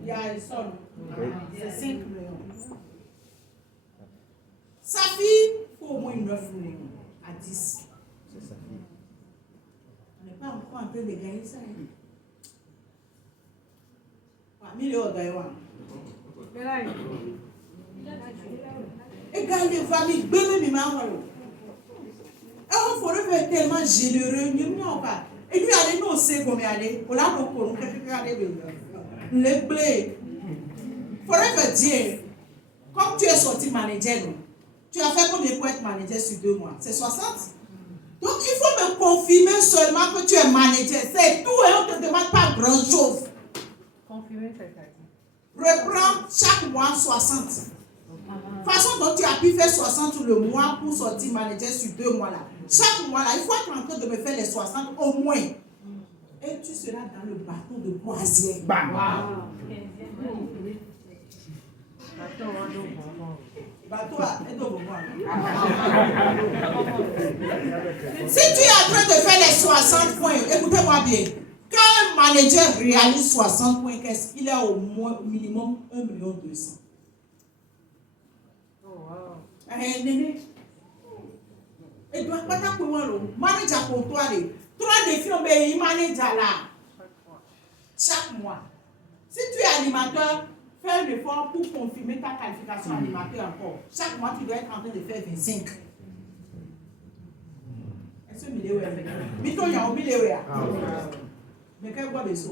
Il y a un sol. C'est 5 millions. Sa fille, il faut au moins 9 millions à 10. C'est sa fille. On n'est pas encore en train de gagner ça. Millions d'ailleurs. Et quand les familles, bébé, mi maman. Et on faut être tellement généreux, et lui, allez, nous, on sait combien aller. On a nos corons, les blés. Il faudrait me dire, comme tu es sorti manager, tu as fait combien pour être manager sur 2 mois? C'est 60. Donc, il faut me confirmer seulement que tu es manager. C'est tout et on ne te demande pas grand-chose. Confirmer, c'est ça. Reprends chaque mois 60. De façon dont tu as pu faire 60 le mois pour sortir manager sur 2 mois là. Chaque mois là, il faut être en train de me faire les 60 au moins. Et tu seras dans le bateau de croisière. Si tu es en train de faire les 60 points, écoutez-moi bien. Quand un manager réalise 60 points, qu'est-ce qu'il a au moins minimum 1,2 million. Et doit pas t'apprendre le manager pour toi. 3 défis, mais il manage là. Chaque mois. Si tu es animateur, fais un effort pour confirmer ta qualification animateur encore. Chaque mois, tu dois être en train de faire 25. Est-ce que milieu est Mito, il y a un milieu. Mais quel quoi de ça?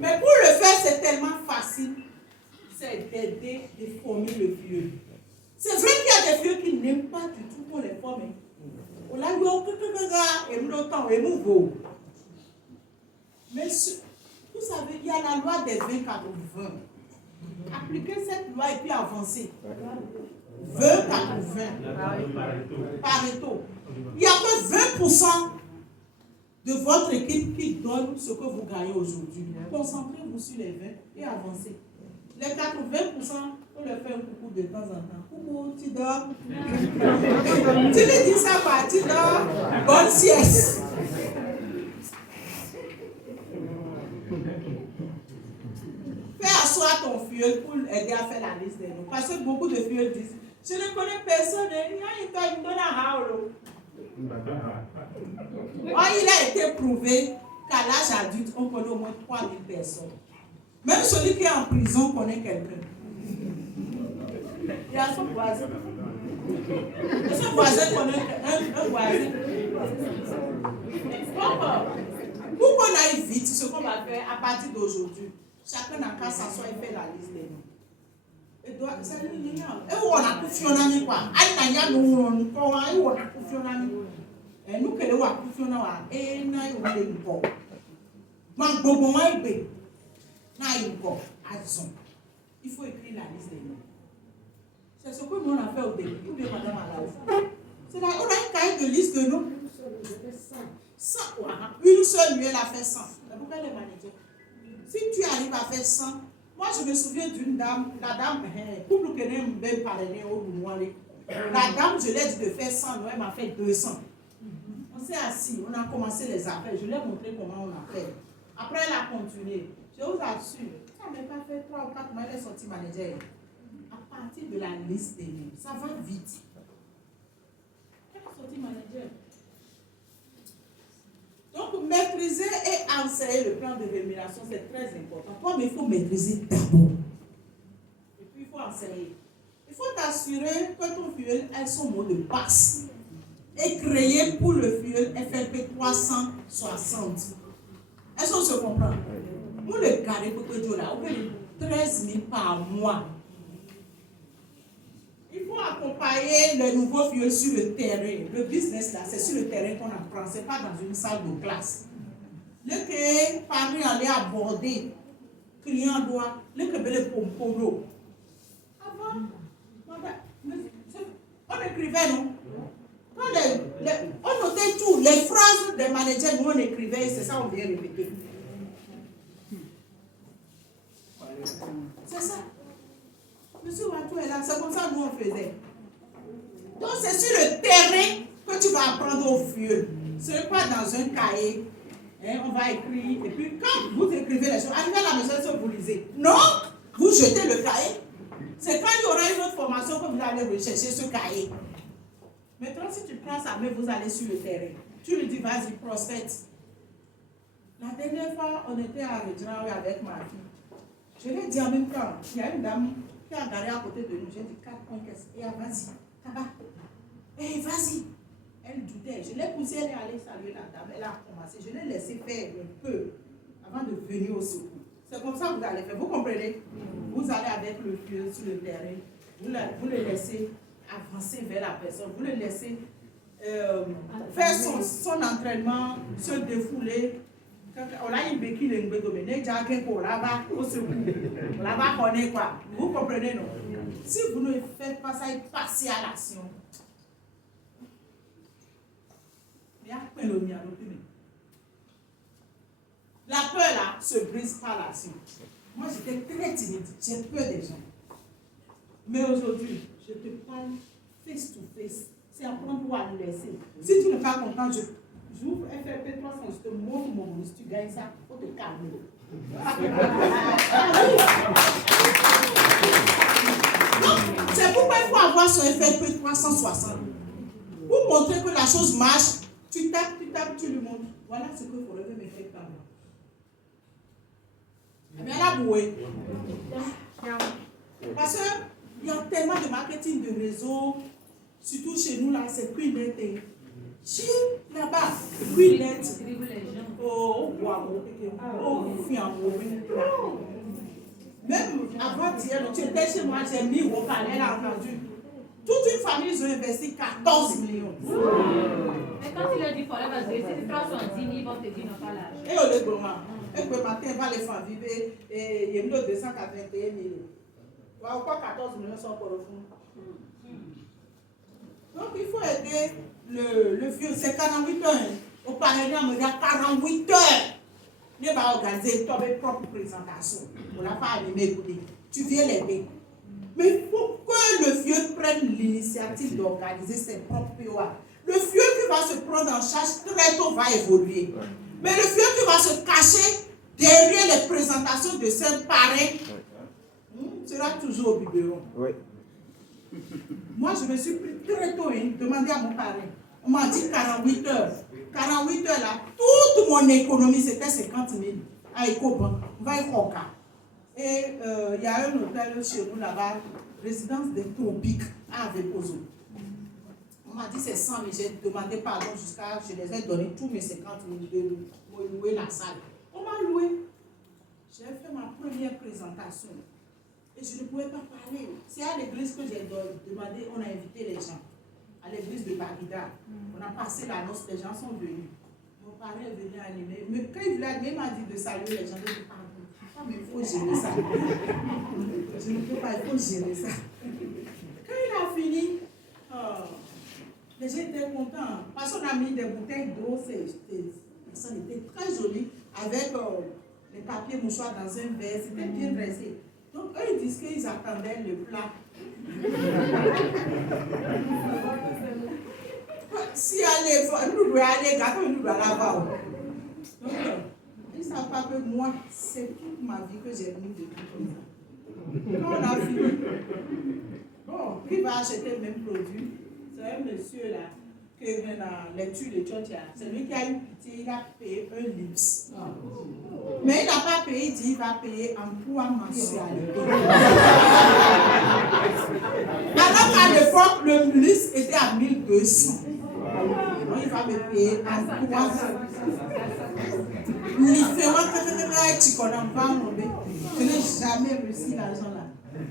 Mais pour le faire, c'est tellement facile. C'est d'aider, de former le vieux. C'est vrai qu'il y a des vieux qui n'aiment pas du tout qu'on les forme. On a eu mais vous savez, il y a la loi des 20-80. Appliquez cette loi et puis avancez. 20-80. Pareto. Il n'y a que 20% de votre équipe qui donne ce que vous gagnez aujourd'hui. Concentrez-vous sur les 20 et avancez. Les 80%, on leur fait un coucou de temps en temps. Coucou, tu dors. Tu lui dis ça, bah, tu dors. Bonne sieste. Fais asseoir ton filleul pour aider à faire la liste des noms. Parce que beaucoup de filleuls disent, je ne connais personne. Il a été prouvé qu'à l'âge adulte, on connaît au moins 3000 personnes. Même celui qui est en prison connaît quelqu'un. Il y a son voisin. Et son voisin connaît un voisin. Pour qu'on aille vite, ce qu'on va faire à partir d'aujourd'hui, chacun n'a qu'à s'asseoir et faire la liste des noms. Et on a confié en ami quoi. Et nous que nous avons confié en ami. Et nous avons il faut écrire la liste des noms. C'est ce que nous on a fait au début. Ou bien madame Alaouf. C'est là, on a un cahier de liste de noms. 100. Une seule nuit, elle a fait 100. C'est pourquoi les managers. Si tu arrives à faire 100, moi je me souviens d'une dame, la dame, pour nous connaître même parler au Boumouale. La dame, je l'ai dit de faire 100, elle m'a fait 200. On s'est assis, on a commencé les appels, je lui ai montré comment on a fait. Après, elle a continué. Je vous assure, ça n'a pas fait 3 ou 4 mois, elle est sortie manager. À partir de la liste des noms, ça va vite. Quel que sorti manager. Donc, maîtriser et enseigner le plan de rémunération, c'est très important. Toi, mais il faut maîtriser d'abord. Et puis, il faut enseigner. Il faut t'assurer que ton fuel ait son mot de passe. Et créer pour le fuel FLP 360. Est-ce qu'on se comprend? Pour le carré pour que Dieu là, on paye 13 000 par mois. Il faut accompagner les nouveaux fuels sur le terrain. Le business là, c'est sur le terrain qu'on apprend, ce n'est pas dans une salle de classe. Le que Paris allait aborder, client doit, le que le pompolo. Avant, on écrivait, non? On notait tout, les phrases des managers, nous on écrivait, c'est ça on vient répéter. C'est ça. Monsieur Watou est là, c'est comme ça que nous on faisait. Donc c'est sur le terrain que tu vas apprendre au fur. Ce n'est pas dans un cahier. Hein, on va écrire, et puis quand vous écrivez les choses, arrivez à la maison, vous lisez. Non, vous jetez le cahier. C'est quand il y aura une autre formation que vous allez rechercher ce cahier. Maintenant, si tu prends sa main, vous allez sur le terrain. Tu lui dis, vas-y, prospecte. La dernière fois, on était à Redjaraoui avec ma fille. Je lui ai dit en même temps, il y a une dame qui a garé à côté de nous. J'ai dit, 4 points, qu'est-ce qu'il y a? Vas-y, tabac. Eh, vas-y. Elle doutait. Je l'ai poussée, elle est allée saluer la dame. Elle a commencé. Je l'ai laissé faire un peu avant de venir au secours. C'est comme ça que vous allez faire. Vous comprenez? Vous allez avec le feu sur le terrain. Vous le laissez avancer vers la personne. Vous le laissez faire son entraînement, se défouler. On a une béquille de vous comprenez, non? Si vous ne faites pas ça, passez à l'action. La peur là se brise par l'action. Moi j'étais très timide, j'ai peur des gens. Mais aujourd'hui, je te parle face to face. C'est apprendre à le laisser. Si tu n'es pas content, j'ouvre FFP 300, je te montre mon bonus, tu gagnes ça, il faut te calmer. Donc, c'est pourquoi il faut avoir son FFP 360. Pour montrer que la chose marche, tu tapes, tu lui montres. Voilà ce que Forever me fait par moi. Eh bien, là, bouée. Parce qu'il y a tellement de marketing de réseau, surtout chez nous, là, c'est Queenet. Chez là-bas, Queenet. Oh, même avant-hier, tu étais chez moi, j'ai mis au palais, elle a entendu. Toute une famille, ils ont investi 14 millions. Mais quand tu leur dis Forever, c'est 310 000, ils vont te dire non, pas l'âge. Et au lieu de moi, le matin, va les faire vivre et il y a 281 000. Pourquoi 14 millions sont pour le fond? Donc il faut aider le vieux, c'est 48 heures. Au Parlement, on me dit 48 heures. Il va organiser ton propre présentation. On n'a pas animé écouter. Tu viens l'aider. Mais il faut que le vieux prenne l'initiative d'organiser ses propres POA. Le vieux qui va se prendre en charge très tôt va évoluer. Mais le vieux qui va se cacher derrière les présentations de ses parrains sera toujours au biberon. Oui. Moi, je me suis pris très tôt, demandé à mon parrain. On m'a dit 48 heures. 48 heures là, toute mon économie, c'était 50 000 à Ecobank. On va y croquer. Et il y a un hôtel chez nous là-bas, résidence des tropiques à Avepozo. On m'a dit c'est 100 000, j'ai demandé pardon jusqu'à, je les ai donné tous mes 50 000 pour louer la salle. On m'a loué. J'ai fait ma première présentation. Et je ne pouvais pas parler. C'est à l'église que j'ai demandé, on a invité les gens. À l'église de Bagida. On a passé la noce, les gens sont venus. Mon parrain est venu animer. Mais quand il voulait animer, il m'a dit de saluer les gens. Je dis pardon. Ah, mais il faut gérer ça. Je ne peux pas, il faut gérer ça. Quand il a fini, les gens étaient contents. Parce qu'on a mis des bouteilles d'eau, ça était très joli, avec les papiers mouchoirs dans un verre. C'était bien dressé. Donc, eux, ils disent qu'ils attendaient le plat. Si allez, nous devons aller, gâteau, nous devons là-bas. Donc, ils ne savent pas que moi, c'est toute ma vie que j'ai mis depuis comme ça. Quand on a fini, bon, qui va acheter le même produit? C'est un monsieur là, que dans lecture de Tchotchia, c'est lui qui a eu pitié, il a payé un lips. Mais il n'a pas payé, il dit il va payer en poids mensualité. Alors qu'à l'époque, le lips était à 1200. Donc il va me payer en poids. Je n'ai jamais reçu l'argent là.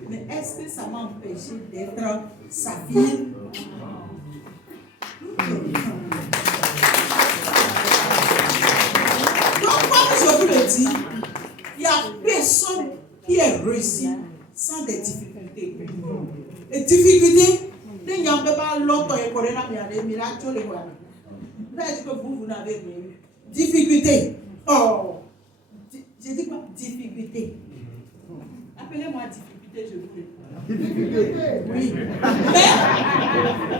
Mais est-ce que ça m'a empêché d'être sa fille? Donc, comme je vous le dis, il n'y a personne qui est réussi sans des difficultés. Les difficultés, les gens ne peuvent pas l'autre et courir la mienne, mais là, tu les vois. Vous avez dit que vous n'avez rien eu. Difficulté. Oh, j'ai dit quoi? Difficulté. Appelez-moi difficulté, je vous le dis. Difficulté. Oui.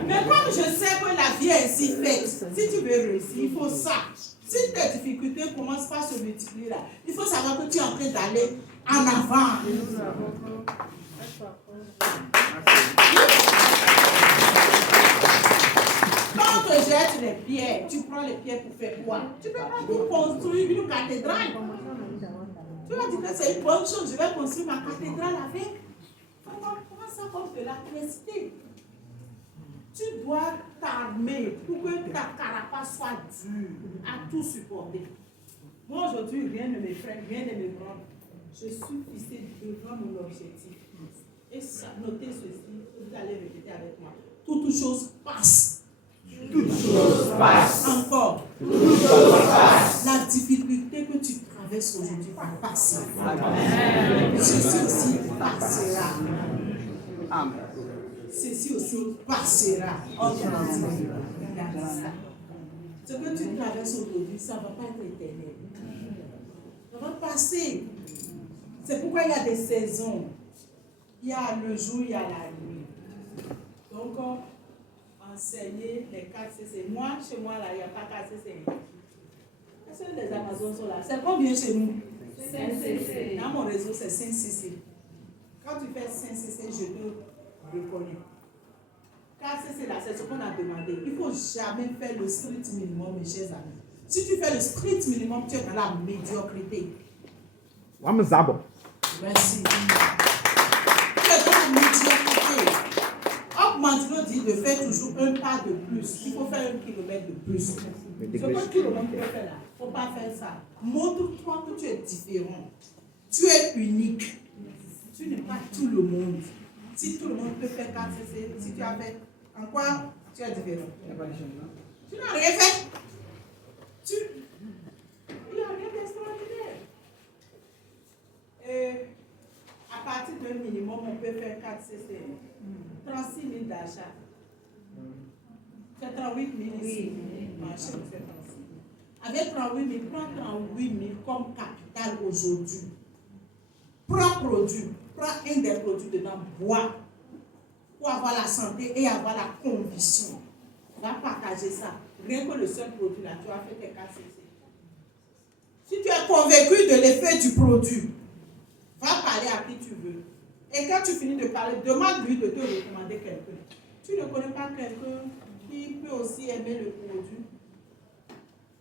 Mais comme je sais que la vie est ainsi faite, si tu veux réussir, il faut ça. Si tes difficultés commencent par se multiplier là, il faut savoir que tu es en train d'aller en avant. Quand tu jettes les pierres, tu prends les pierres pour faire quoi? Tu ne peux pas pour construire une cathédrale. Tu vas dire que c'est une bonne chose, je vais construire ma cathédrale avec. Prends ça comme de la crécité. Tu dois t'armer pour que ta carapace soit dure à tout supporter. Moi aujourd'hui, rien ne me freine, rien ne me prend. Je suis fixé devant mon objectif. Et ça, notez ceci, vous allez répéter avec moi. Toute chose passe. Toute chose passe. Encore. Toute chose passe. La difficulté que tu traverses aujourd'hui va passer. Amen. Ceci aussi passera. Amen. Ceci aussi passera. Ce que tu traverses aujourd'hui, ça ne va pas être éternel. Ça va passer. C'est pourquoi il y a des saisons. Il y a le jour, il y a la nuit. Donc, enseigner les 4 CC. Moi, chez moi, là, il n'y a pas 4 CC. Est-ce que les Amazones sont là? C'est combien chez nous? 5 CC. Dans mon réseau, c'est 5 CC. Quand tu fais 5 CC, je te reconnais. 4 CC, là, c'est ce qu'on a demandé. Il ne faut jamais faire le strict minimum, mes chers amis. Si tu fais le strict minimum, tu es dans la médiocrité. Merci. Tu es dans la médiocrité. Mantino dit de faire toujours un pas de plus. Il faut faire 1 kilomètre de plus. Ce que kilomètre tu peux faire là, il ne faut pas faire ça. Montre-toi que tu es différent. Tu es unique. Tu n'es pas tout le monde. Si tout le monde peut faire 4 CC, si tu as fait, en quoi tu es différent? Tu n'as rien fait. Il n'y a rien d'extraordinaire. Et à partir d'un minimum, on peut faire 4 CC. 36 000 d'achat. C'est 38 000 ici. Marché, c'est 36 000. Avec 38 000, prends 38 000 comme capital aujourd'hui. Prends produit. Prends un des produits dedans, bois. Pour avoir la santé et avoir la conviction. Va partager ça. Rien que le seul produit là, tu as fait tes 4 CC. Si tu es convaincu de l'effet du produit, va parler à qui tu veux. Et quand tu finis de parler, demande-lui de te recommander quelqu'un. Tu ne connais pas quelqu'un qui peut aussi aimer le produit.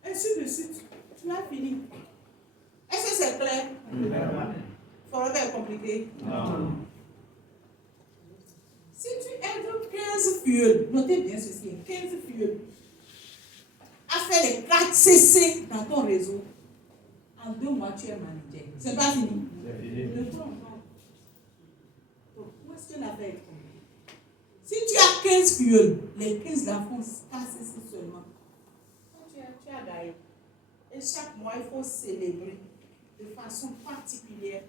Ainsi de suite. Tu as fini. Est-ce que c'est clair? Forever est compliqué? Non. Si tu aides 15 filles, notez bien ceci, 15 filles, à faire les 4 CC dans ton réseau, en 2 mois, tu es manager. C'est pas fini? C'est fini. Le temps encore. Donc, où est-ce que l'affaire est tombée? Si tu as 15 filles, les 15 là font 4 CC seulement. Tu as gagné. Et chaque mois, il faut célébrer de façon particulière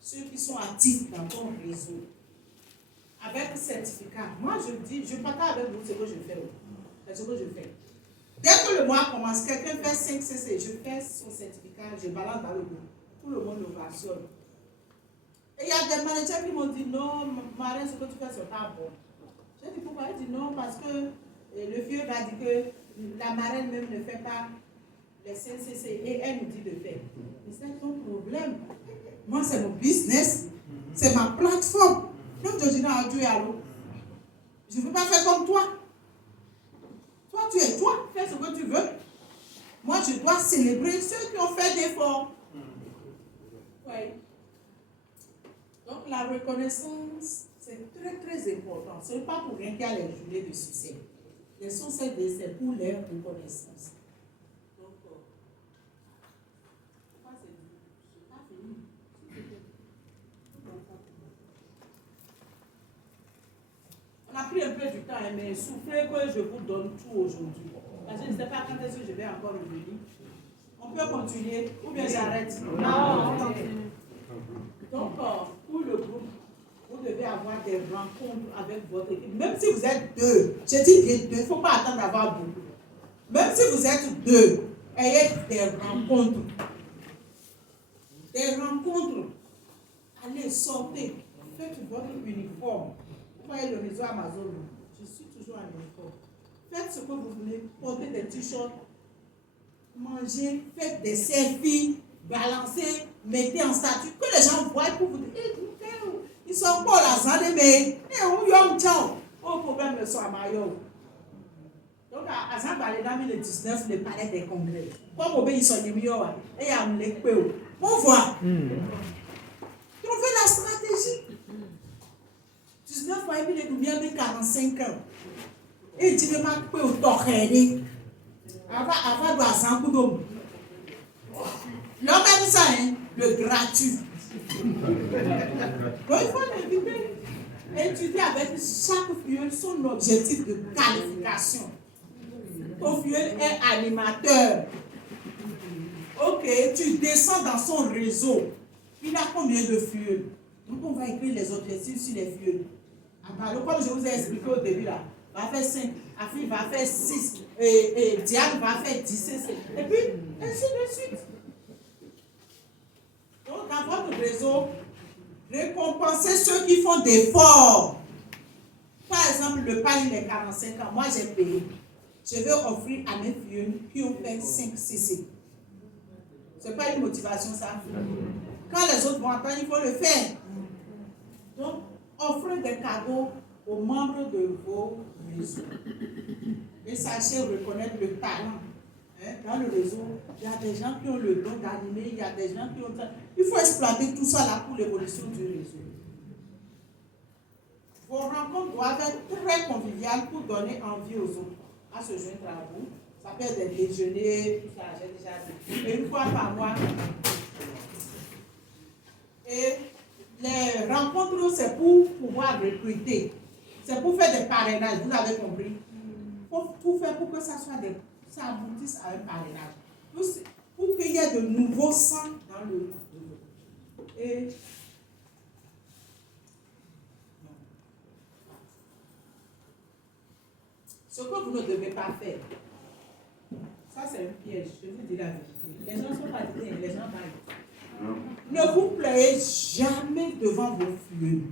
ceux qui sont actifs dans ton réseau. Avec certificat. Moi, je dis, je partage avec vous ce que je fais. C'est ce que je fais. Dès que le mois commence, quelqu'un fait 5 CC, je fais son certificat, je balance dans le groupe. Tout le monde le rationne. Et il y a des managers qui m'ont dit non, Marin, ce que tu fais, c'est pas bon. J'ai dit pourquoi? Il dit non, parce que le vieux va dire que la marraine même ne fait pas les 5 CC et elle nous dit de faire. Mais c'est ton problème. Moi, c'est mon business, c'est ma plateforme. Donc, je dis non, Dieu est à l'eau. Je ne veux pas faire comme toi. Toi, tu es toi, fais ce que tu veux. Moi, je dois célébrer ceux qui ont fait d'efforts. Oui. Donc, la reconnaissance, c'est très, très important. Ce n'est pas pour rien qu'il y a les journées de succès. Les succès, c'est pour les reconnaissances. Donc, c'est pas fini. On a pris un peu du temps, mais soufflez que je vous donne tout aujourd'hui. Parce que je ne sais pas quand est-ce que je vais encore revenir. On peut continuer ou bien j'arrête? Non. Donc, pour le groupe, vous devez avoir des rencontres avec votre équipe. Même si vous êtes deux, je dis bien deux, il ne faut pas attendre d'avoir beaucoup. Même si vous êtes deux, ayez des rencontres. Des rencontres. Allez, sortez. Faites votre uniforme. Vous voyez le réseau Amazon, je suis toujours en uniforme. Faites ce que vous voulez. Portez des t-shirts. Mangez. Faites des selfies. Balancez. Mettez en statut. Que les gens voient pour vous dire, ils sont pas là, ça mais où yom tchao. Au problème le soir, Mayo. Donc, à Zambalé, le 19, le palais des congrès. Comme au pays, ils sont mieux. Et à m'l'écouter. On voit. Trouvez la stratégie. 19 fois, il est bien de 45 ans. Et tu ne m'as pas au torréné. Avant de faire un coup d'homme. L'homme aime ça, hein, le gratuit. Donc, il faut l'éviter. Étudier avec chaque filleul son objectif de qualification. Ton filleul est animateur. Ok, tu descends dans son réseau. Il a combien de filleuls? Donc, on va écrire les objectifs sur les filleuls. Alors, comme je vous ai expliqué au début, là, va faire 5, Afi va faire 6, et Diane va faire 10, et puis, ainsi de suite. Donc, dans votre réseau, récompensez ceux qui font d'efforts. Par exemple, le panier des 45 ans, moi j'ai payé. Je vais offrir à mes filles qui ont fait 5 CC. Ce n'est pas une motivation, ça. Quand les autres vont attendre, il faut le faire. Donc, offrez des cadeaux aux membres de vos réseaux. Et sachez reconnaître le talent. Hein? Dans le réseau, il y a des gens qui ont le don d'animer, il y a des gens qui ont... Il faut exploiter tout ça là pour l'évolution du réseau. Vos rencontres doivent être très conviviales pour donner envie aux autres à se joindre à vous. Ça peut être des déjeuners, tout ça, j'ai déjà dit. Et une fois par mois. Et les rencontres, c'est pour pouvoir recruter. C'est pour faire des parrainages, vous avez compris. Il faut tout faire pour que ça aboutisse à un parrainage. Pour qu'il y ait de nouveaux sangs dans le réseau. Et ce que vous ne devez pas faire, ça c'est un piège, je vous dis la vérité. Les gens sont pas dignes, les gens baillent. Ne vous plaignez jamais devant vos filles.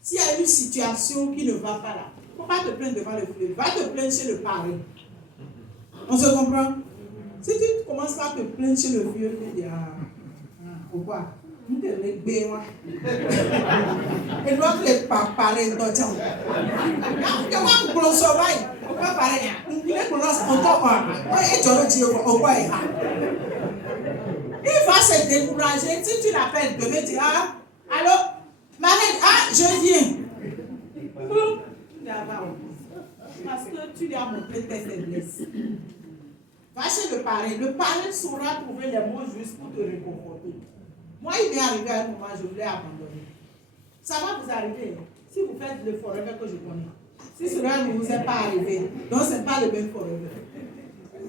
S'il y a une situation qui ne va pas là, il ne faut pas te plaindre devant le filleul. Va te plaindre chez le parrain. On se comprend? Si tu commences pas à te plaindre chez le filleul, tu dis pourquoi? Nous te réglons, moi. Et doivent les parler dans le temps. Que moi, vous le sauvez. Pourquoi parler? Il est pour nous, on t'en et tu le dis au quoi? Il va se décourager. Si tu l'appelles demain, tu dis allô, Marraine, je viens. Parce que tu lui as montré tes faiblesses. Va chez le parrain. Le parrain saura trouver les mots justes pour te réconforter. Moi, il m'est arrivé à un moment, je voulais abandonner. Ça va vous arriver. Si vous faites le forever que je connais. Si cela ne vous est pas arrivé, donc ce n'est pas le même forever.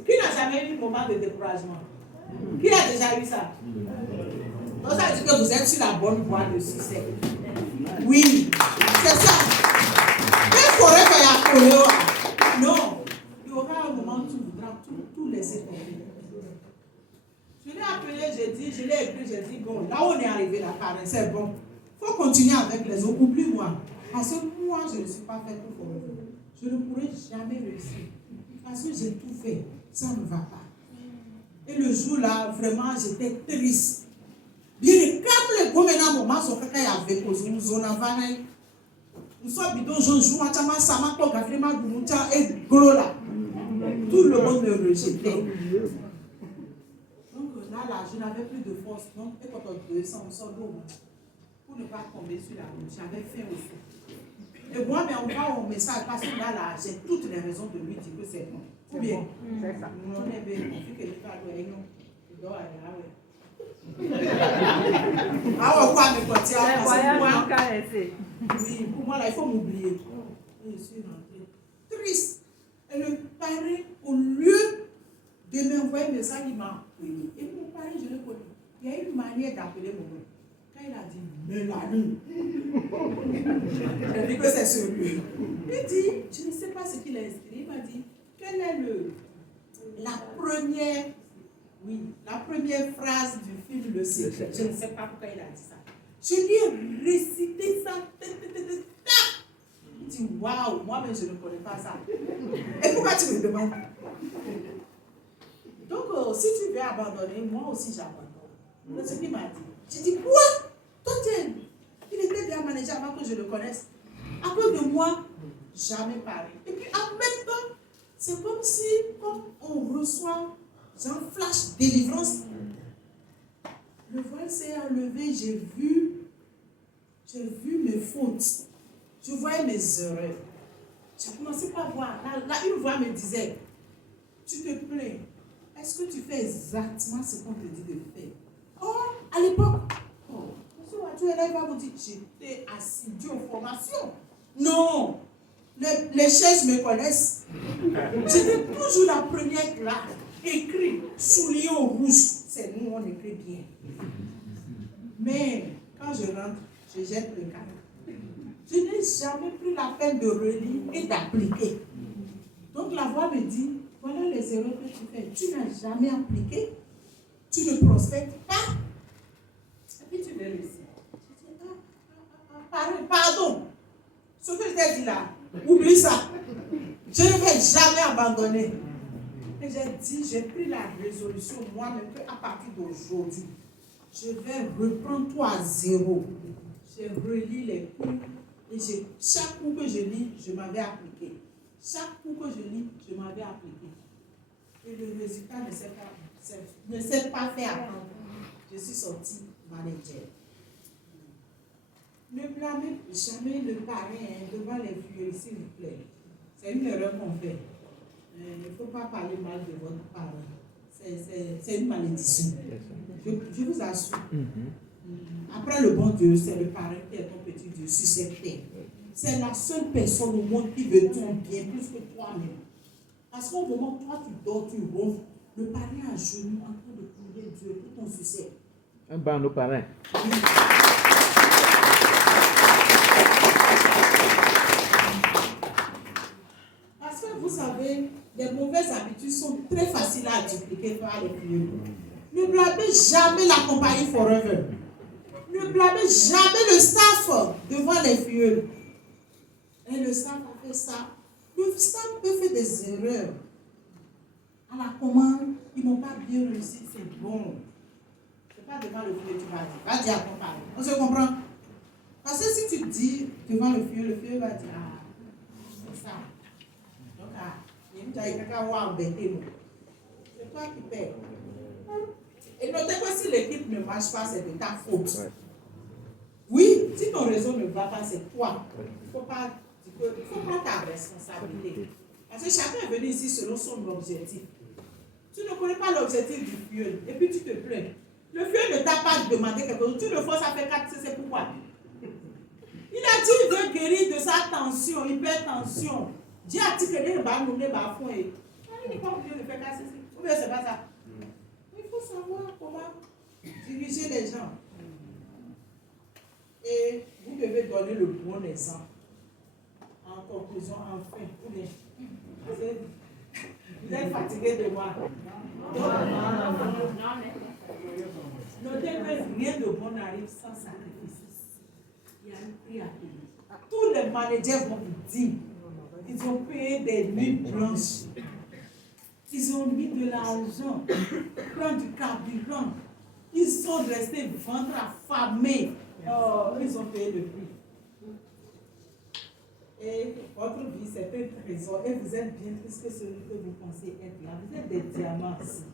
Qui n'a jamais eu un moment de découragement? Qui a déjà eu ça? Donc ça veut dire que vous êtes sur la bonne voie de succès. Oui, c'est ça. Quel forever y a collé? Non. Il y aura un moment où tu voudras tout laisser tomber. Je l'ai appelé, j'ai dit, je l'ai écrit, j'ai dit, bon, là où on est arrivé, la parrain, c'est bon. Il faut continuer avec les autres. Oublie-moi. Parce que moi, je ne suis pas fait pour forever. Je ne pourrai jamais réussir. Parce que j'ai tout fait. Ça ne va pas. Et le jour-là, vraiment, j'étais triste. Bien, comme le gouverneur moment, son frère avait posé une zone en vanille. Nous sommes bidons, je joue à Tama, Sama, Toga, vraiment, du Mouta et Golo là. Tout le monde me rejetait. Donc là, je n'avais plus de force. Donc, et quand on descend, on sort d'eau pour ne pas tomber sur la route. J'avais faim aussi. Et moi, mais on voit un message parce que là, j'ai toutes les raisons de lui dire que c'est bon. Ou bien, C'est ça. on est bien, on fait que les pas de non. Il doit aller là, ouais. Ah ouais, quoi, mais quand tu as C'est voyage moi, en KSC. oui, pour moi, là, il faut m'oublier. Et je suis rentrée triste. Et le parrain, au lieu de m'envoyer un message, il m'a appelé. Et mon parrain, je le connais. Il y a une manière d'appeler mon nom. Quand il a dit Mélanie, j'ai dit que c'est celui. Il dit, je ne sais pas ce qu'il a inscrit. Il m'a dit, quelle est la première phrase du film Le Secret. Je ne sais pas pourquoi il a dit ça. Je lui ai récité ça. Il dit, waouh, moi-même je ne connais pas ça. Et pourquoi tu me demandes? Donc, si tu veux abandonner, moi aussi j'abandonne. C'est ce qu'il m'a dit. J'ai dit, quoi? Toi, il était bien managé avant que je le connaisse. À cause de moi, jamais parlé. Et puis en même temps, c'est comme si, comme on reçoit un flash délivrance. Le voile s'est enlevé, j'ai vu mes fautes. Je voyais mes erreurs. J'ai commencé par voir. Là, une voix me disait, tu te plains. Est-ce que tu fais exactement ce qu'on te dit de faire? Oh, à l'époque, monsieur Ouadou, elle va vous dire, j'étais assidu aux formations. Non, les chefs me connaissent. J'étais toujours la première classe. Écrit, souliers au rouge. C'est nous, on écrit bien. Mais quand je rentre, je jette le cadre. Je n'ai jamais pris la peine de relire et d'appliquer. Donc la voix me dit, voilà les erreurs que tu fais. Tu n'as jamais appliqué. Tu ne prospectes pas. Et puis tu veux réussir. Je dis, pardon. Ce que je t'ai dit là, oublie ça. Je ne vais jamais abandonner. Et j'ai pris la résolution moi-même qu'à partir d'aujourd'hui, je vais reprendre tout à zéro. Je relis les cours et chaque cours que je lis, je m'avais appliqué. Chaque cours que je lis, je m'avais appliqué. Et le résultat ne s'est pas fait attendre. Je suis sortie manager. Ne blâmez jamais le parrain devant les vieux, s'il vous plaît. C'est une erreur qu'on fait. Il ne faut pas parler mal de votre parent. C'est une malédiction. Je vous assure. Après le bon Dieu, c'est le parrain qui est ton petit Dieu sur cette terre. C'est la seule personne au monde qui veut ton bien plus que toi-même. Parce qu'au moment où toi tu dors, tu ronfles, le parrain à genoux en train de prier Dieu pour ton succès. Un banc nos parrains. Parce que vous savez, les mauvaises habitudes sont très faciles à dupliquer par les vieux. Ne blâmez jamais la compagnie Forever. Ne blâmez jamais le staff devant les vieux. Et le staff a fait ça. Le staff peut faire des erreurs. À la commande, ils n'ont pas bien réussi, c'est bon. C'est pas devant le vieux, tu vas dire. Va dire à ton parent. On se comprend? Parce que si tu dis devant le vieux va dire, ah, c'est ça. Donc, c'est toi qui paies. Et notez que si l'équipe ne marche pas, c'est de ta faute. Ouais. Oui, si ton réseau ne va pas, c'est toi. Il ne faut pas prendre ta responsabilité. Parce que chacun est venu ici selon son objectif. Tu ne connais pas l'objectif du filleul et puis tu te plains. Le filleul ne t'a pas demandé quelque chose. Tu le forces à faire 4, c'est pourquoi. Il a dit qu'il veut guérir de sa tension, hypertension. Dieu a dit que les va nous les va fond. Il n'est pas obligé de faire 4, ou bien c'est pas ça. Il faut savoir comment diriger les gens. Et vous devez donner le bon exemple. En conclusion, enfin, ou bien, vous êtes fatigué de moi. Notez que rien de bon n'arrive sans sacrifice. Il y a un prix à payer. Tous les managers vont vous dire, ils ont payé des nuits blanches. Ils ont mis de l'argent, plein du carburant. Ils sont restés ventre affamés. Oh, ils ont payé le prix. Et votre vie, c'est un trésor. Et vous êtes bien plus que celui que vous pensez être là. Vous êtes des diamants aussi.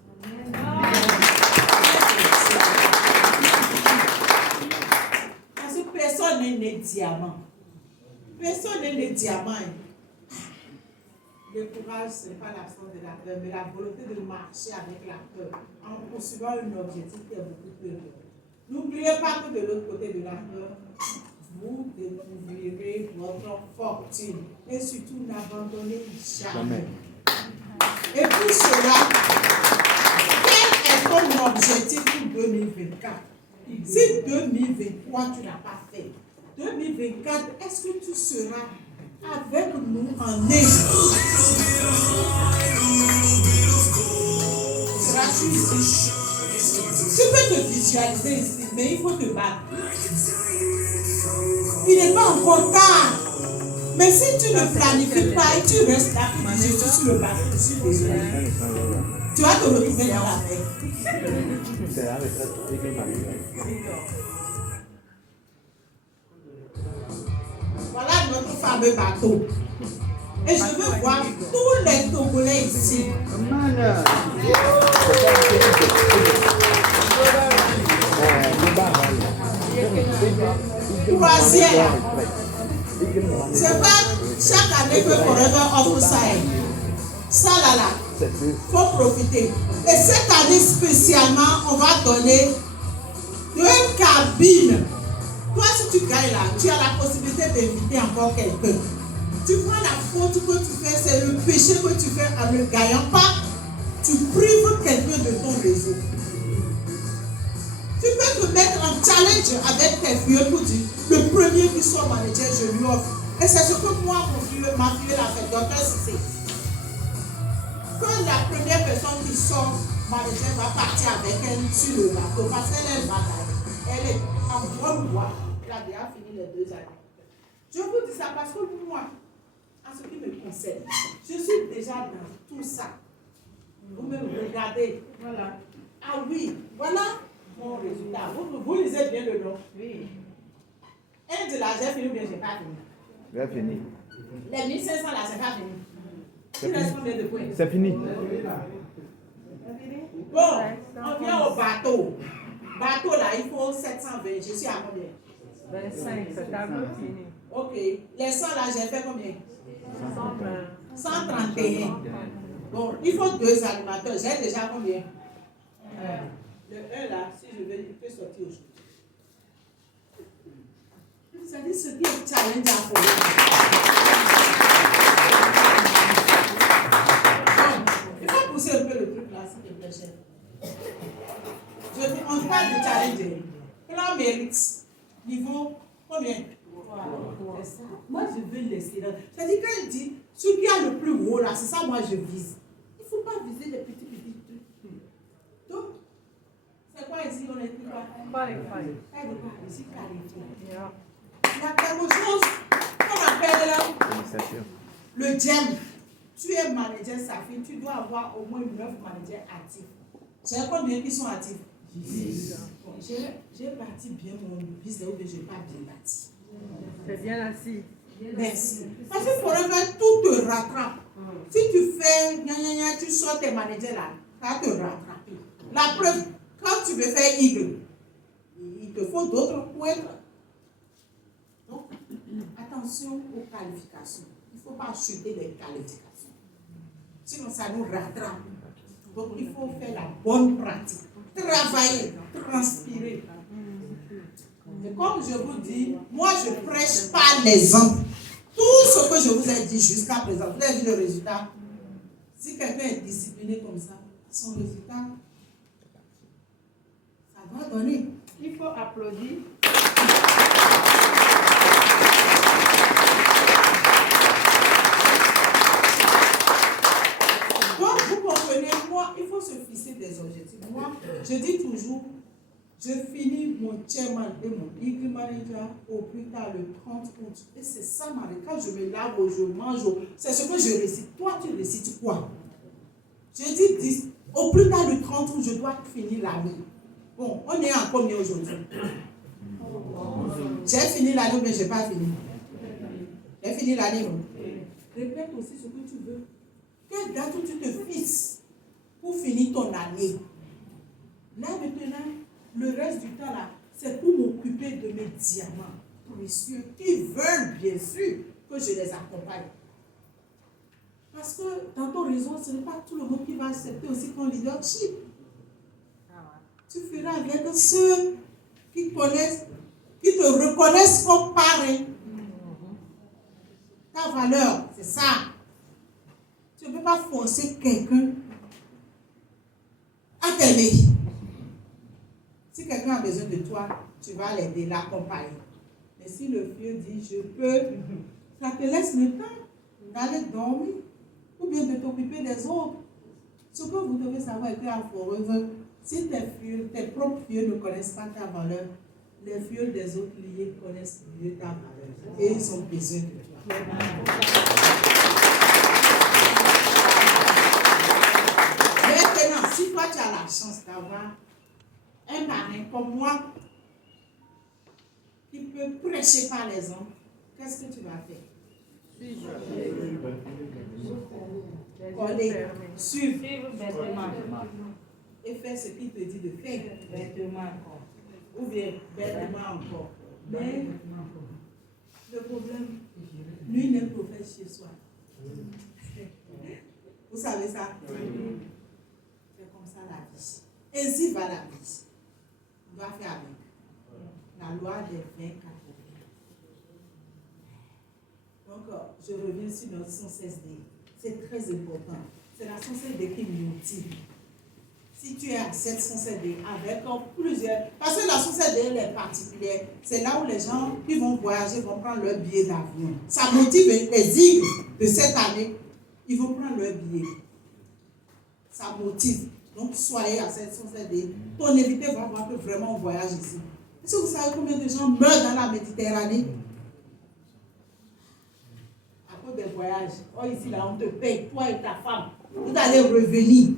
Parce que personne n'est né diamant. Personne n'est né diamant. Le courage, ce n'est pas l'absence de la peur, mais la volonté de marcher avec la peur en poursuivant un objectif qui est beaucoup plus heureux. N'oubliez pas que de l'autre côté de la peur, vous découvrirez votre fortune. Et surtout, n'abandonnez jamais. Et pour cela, quel est ton objectif pour 2024? Si 2023, tu n'as pas fait, 2024, est-ce que tu seras avec nous en Égypte? Seras-tu ici? Tu peux te visualiser ici, mais il faut te battre. Il n'est pas encore tard. Mais si tu ne planifies pas et tu restes là, je suis sur le bateau, je suis désolé. Tu vas te retrouver dans la mer. Voilà notre fameux bateau. Et je veux voir tous les Togolais ici. Croisière. C'est pas chaque année que Forever offre ça. Ça là, faut profiter. Et cette année spécialement, on va donner 2 cabines. Toi, si tu gagnes là, tu as la possibilité d'inviter encore quelqu'un. Tu prends la faute que tu fais, c'est le péché que tu fais en ne gagnant pas. Tu prives quelqu'un de ton réseau. Tu peux te mettre en challenge avec tes filles pour dire le premier qui sort manager, je lui offre. Et c'est ce que moi, ma fille l'a fait, docteur Cissé. Quand la première personne qui sort manager va partir avec elle sur le bateau, parce qu'elle est bataille. Elle est en bonne voie. Elle a déjà fini les 2 années. Je vous dis ça parce que moi, en ce qui me concerne, je suis déjà dans tout ça. Vous me regardez. Voilà. Ah oui, voilà mon résultat. Vous lisez bien le nom. Oui. Un de là, j'ai fini ou bien j'ai pas fini? J'ai fini. Les 1500 là, c'est pas fini. Tu restes combien de points? C'est fini. Bon, on vient au bateau. Bateau là, il faut 720. Je suis à combien? 25, c'est tableau fini. Ok. Les 100 là, j'ai fait combien? 131. Bon, il faut 2 animateurs. J'ai déjà combien? Le 1 là, si je veux, il peut sortir aujourd'hui. C'est-à-dire ce qui est challenge à il faut pousser un peu le truc là, s'il te plaît, chef. On parle de challenge. Plan mérite. Niveau combien? C'est ça. Moi, je veux laisser là. C'est-à-dire quand il dit, celui qui a le plus haut là, c'est ça, moi, je vise. Il ne faut pas viser les petits trucs. Donc, c'est quoi ici? On écrit quoi? Qualified. Ici, qualifié. Yeah. Il y a quelque chose qu'on appelle là, le gem. Tu es manager Safi, tu dois avoir au moins 9 managers actifs. J'ai combien qui sont actifs? 10. Bon, j'ai bâti bien mon business ou bien je n'ai pas bien bâti. C'est bien assis. Merci. Parce que Forever, tout te rattrape. Si tu fais gna gna gna, tu sors tes managers là, ça va te rattraper. La preuve, quand tu veux faire Eagle, il te faut d'autres points. Donc, attention aux qualifications. Il ne faut pas chuter les qualifications. Sinon, ça nous rattrape. Donc, il faut faire la bonne pratique. Travailler, transpirer. Et comme je vous dis, moi, je ne prêche pas l'exemple. Tout ce que je vous ai dit jusqu'à présent, vous avez vu le résultat. Si quelqu'un est discipliné comme ça, son résultat, ça doit donner. Il faut applaudir. Donc, vous comprenez, moi, il faut se fixer des objectifs. Moi, je dis toujours, je finis mon chairman et mon Eagle Manager au plus tard le 30 août. Et c'est ça, Marie. Quand je me lave, je mange, c'est ce que je récite. Toi, tu récites quoi? Je dis, au plus tard le 30 août, je dois finir l'année. Bon, on est en combien aujourd'hui? J'ai fini l'année, mais je n'ai pas fini. J'ai fini la livre. Répète aussi ce que tu veux. Quelle date où tu te fixes pour finir ton année? Là maintenant, le reste du temps là, c'est pour m'occuper de mes diamants précieux qui veulent bien sûr que je les accompagne. Parce que dans ton réseau, ce n'est pas tout le monde qui va accepter aussi ton leadership. Tu feras avec ceux qui connaissent, qui te reconnaissent comme parrain. Ta valeur, c'est ça. Tu ne peux pas forcer quelqu'un à t'aimer. Si quelqu'un a besoin de toi, tu vas l'aider, l'accompagner. Mais si le vieux dit je peux, ça te laisse le temps d'aller dormir ou bien de t'occuper des autres. Ce que vous devez savoir est qu'à Forever, si tes propres vieux ne connaissent pas ta valeur, les vieux des autres liés connaissent mieux ta valeur. Et ils ont besoin de toi. Maintenant, si toi tu as la chance d'avoir un parrain comme moi qui peut prêcher par les hommes, qu'est-ce que tu vas faire? Coller, suivre et faire ce qu'il te dit de faire. Ou bien bêtement encore. Mais le problème, lui n'aime pas faire chez soi. Vous savez ça? C'est comme ça la vie. Ainsi va la vie. On doit faire avec la loi des 24. Donc, je reviens sur notre 116D. C'est très important. C'est la 116D qui me motive. Si tu es à cette 116D avec plusieurs... Parce que la 116D, elle est particulière. C'est là où les gens qui vont voyager vont prendre leur billet d'avion. Ça motive les îles de cette année. Ils vont prendre leur billet. Ça motive. Donc, soyez à cette 116D. Ton invité va voir que vraiment on voyage ici. Est-ce que vous savez combien de gens meurent dans la Méditerranée? À cause des voyages. Oh, ici, là, on te paye, toi et ta femme. Vous allez revenir.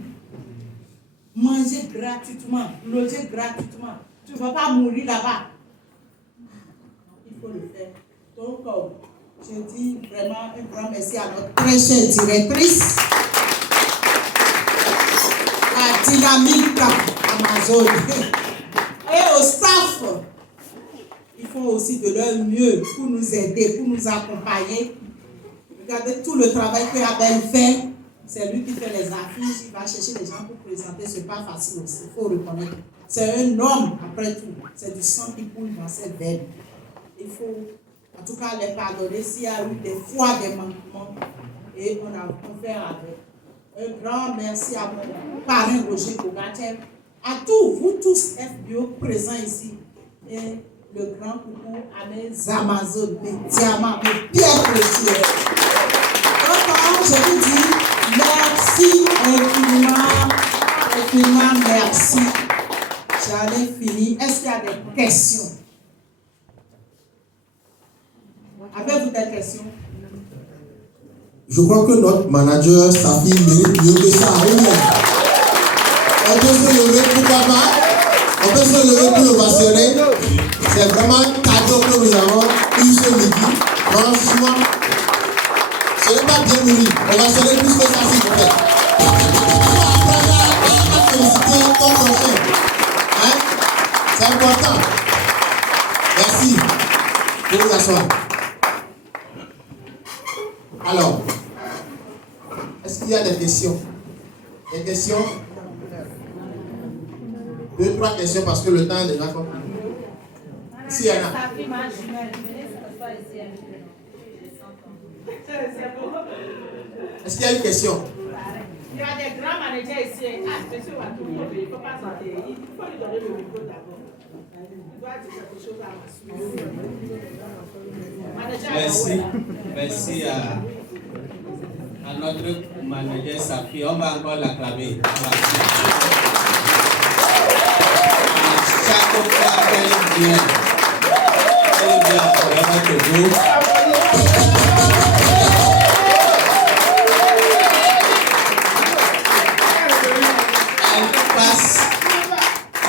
Manger gratuitement, loger gratuitement. Tu ne vas pas mourir là-bas. Il faut le faire. Donc, je dis vraiment un grand merci à notre très chère directrice, la dynamique Amazon, et au staff. Ils font aussi de leur mieux pour nous aider, pour nous accompagner. Regardez tout le travail que Abel fait. C'est lui qui fait les affiches, il va chercher les gens pour présenter, ce n'est pas facile aussi, il faut reconnaître. C'est un homme, après tout, c'est du sang qui coule dans ses veines. Il faut, en tout cas, les pardonner s'il y a eu des fois des manquements, et on a fait avec. Un grand merci à mon parrain Roger Bogachev, à tous, vous tous FBO présents ici, et le grand coucou à mes Amazones, mes diamants, mes pierres précieuses. Donc, je vous dis, merci infiniment, merci. J'en ai fini. Est-ce qu'il y a des questions? Avez-vous des questions? Je crois que notre manager, sa fille, mérite mieux que ça. On peut se lever, pourquoi pas? On peut se lever pour le vassonner. C'est vraiment un cadeau que nous avons eu ce midi. Franchement, ce n'est pas bien nourri. On va sonner plus que ça, s'il vous plaît. On va féliciter ton prochain. Hein? C'est important. Merci. Pour vous asseoir. Alors, est-ce qu'il y a des questions? Des questions? 2, 3 questions parce que le temps est déjà compris. S'il y en a. Est-ce qu'il y a une question? Il y a des grands managers ici. Monsieur Watou, il ne faut pas sortir. Il faut lui donner le micro d'abord. Il doit dire quelque chose à Merci à notre manager Safi. On va encore l'acclamer. Chaque fois qu'elle vient pour Forever Togo,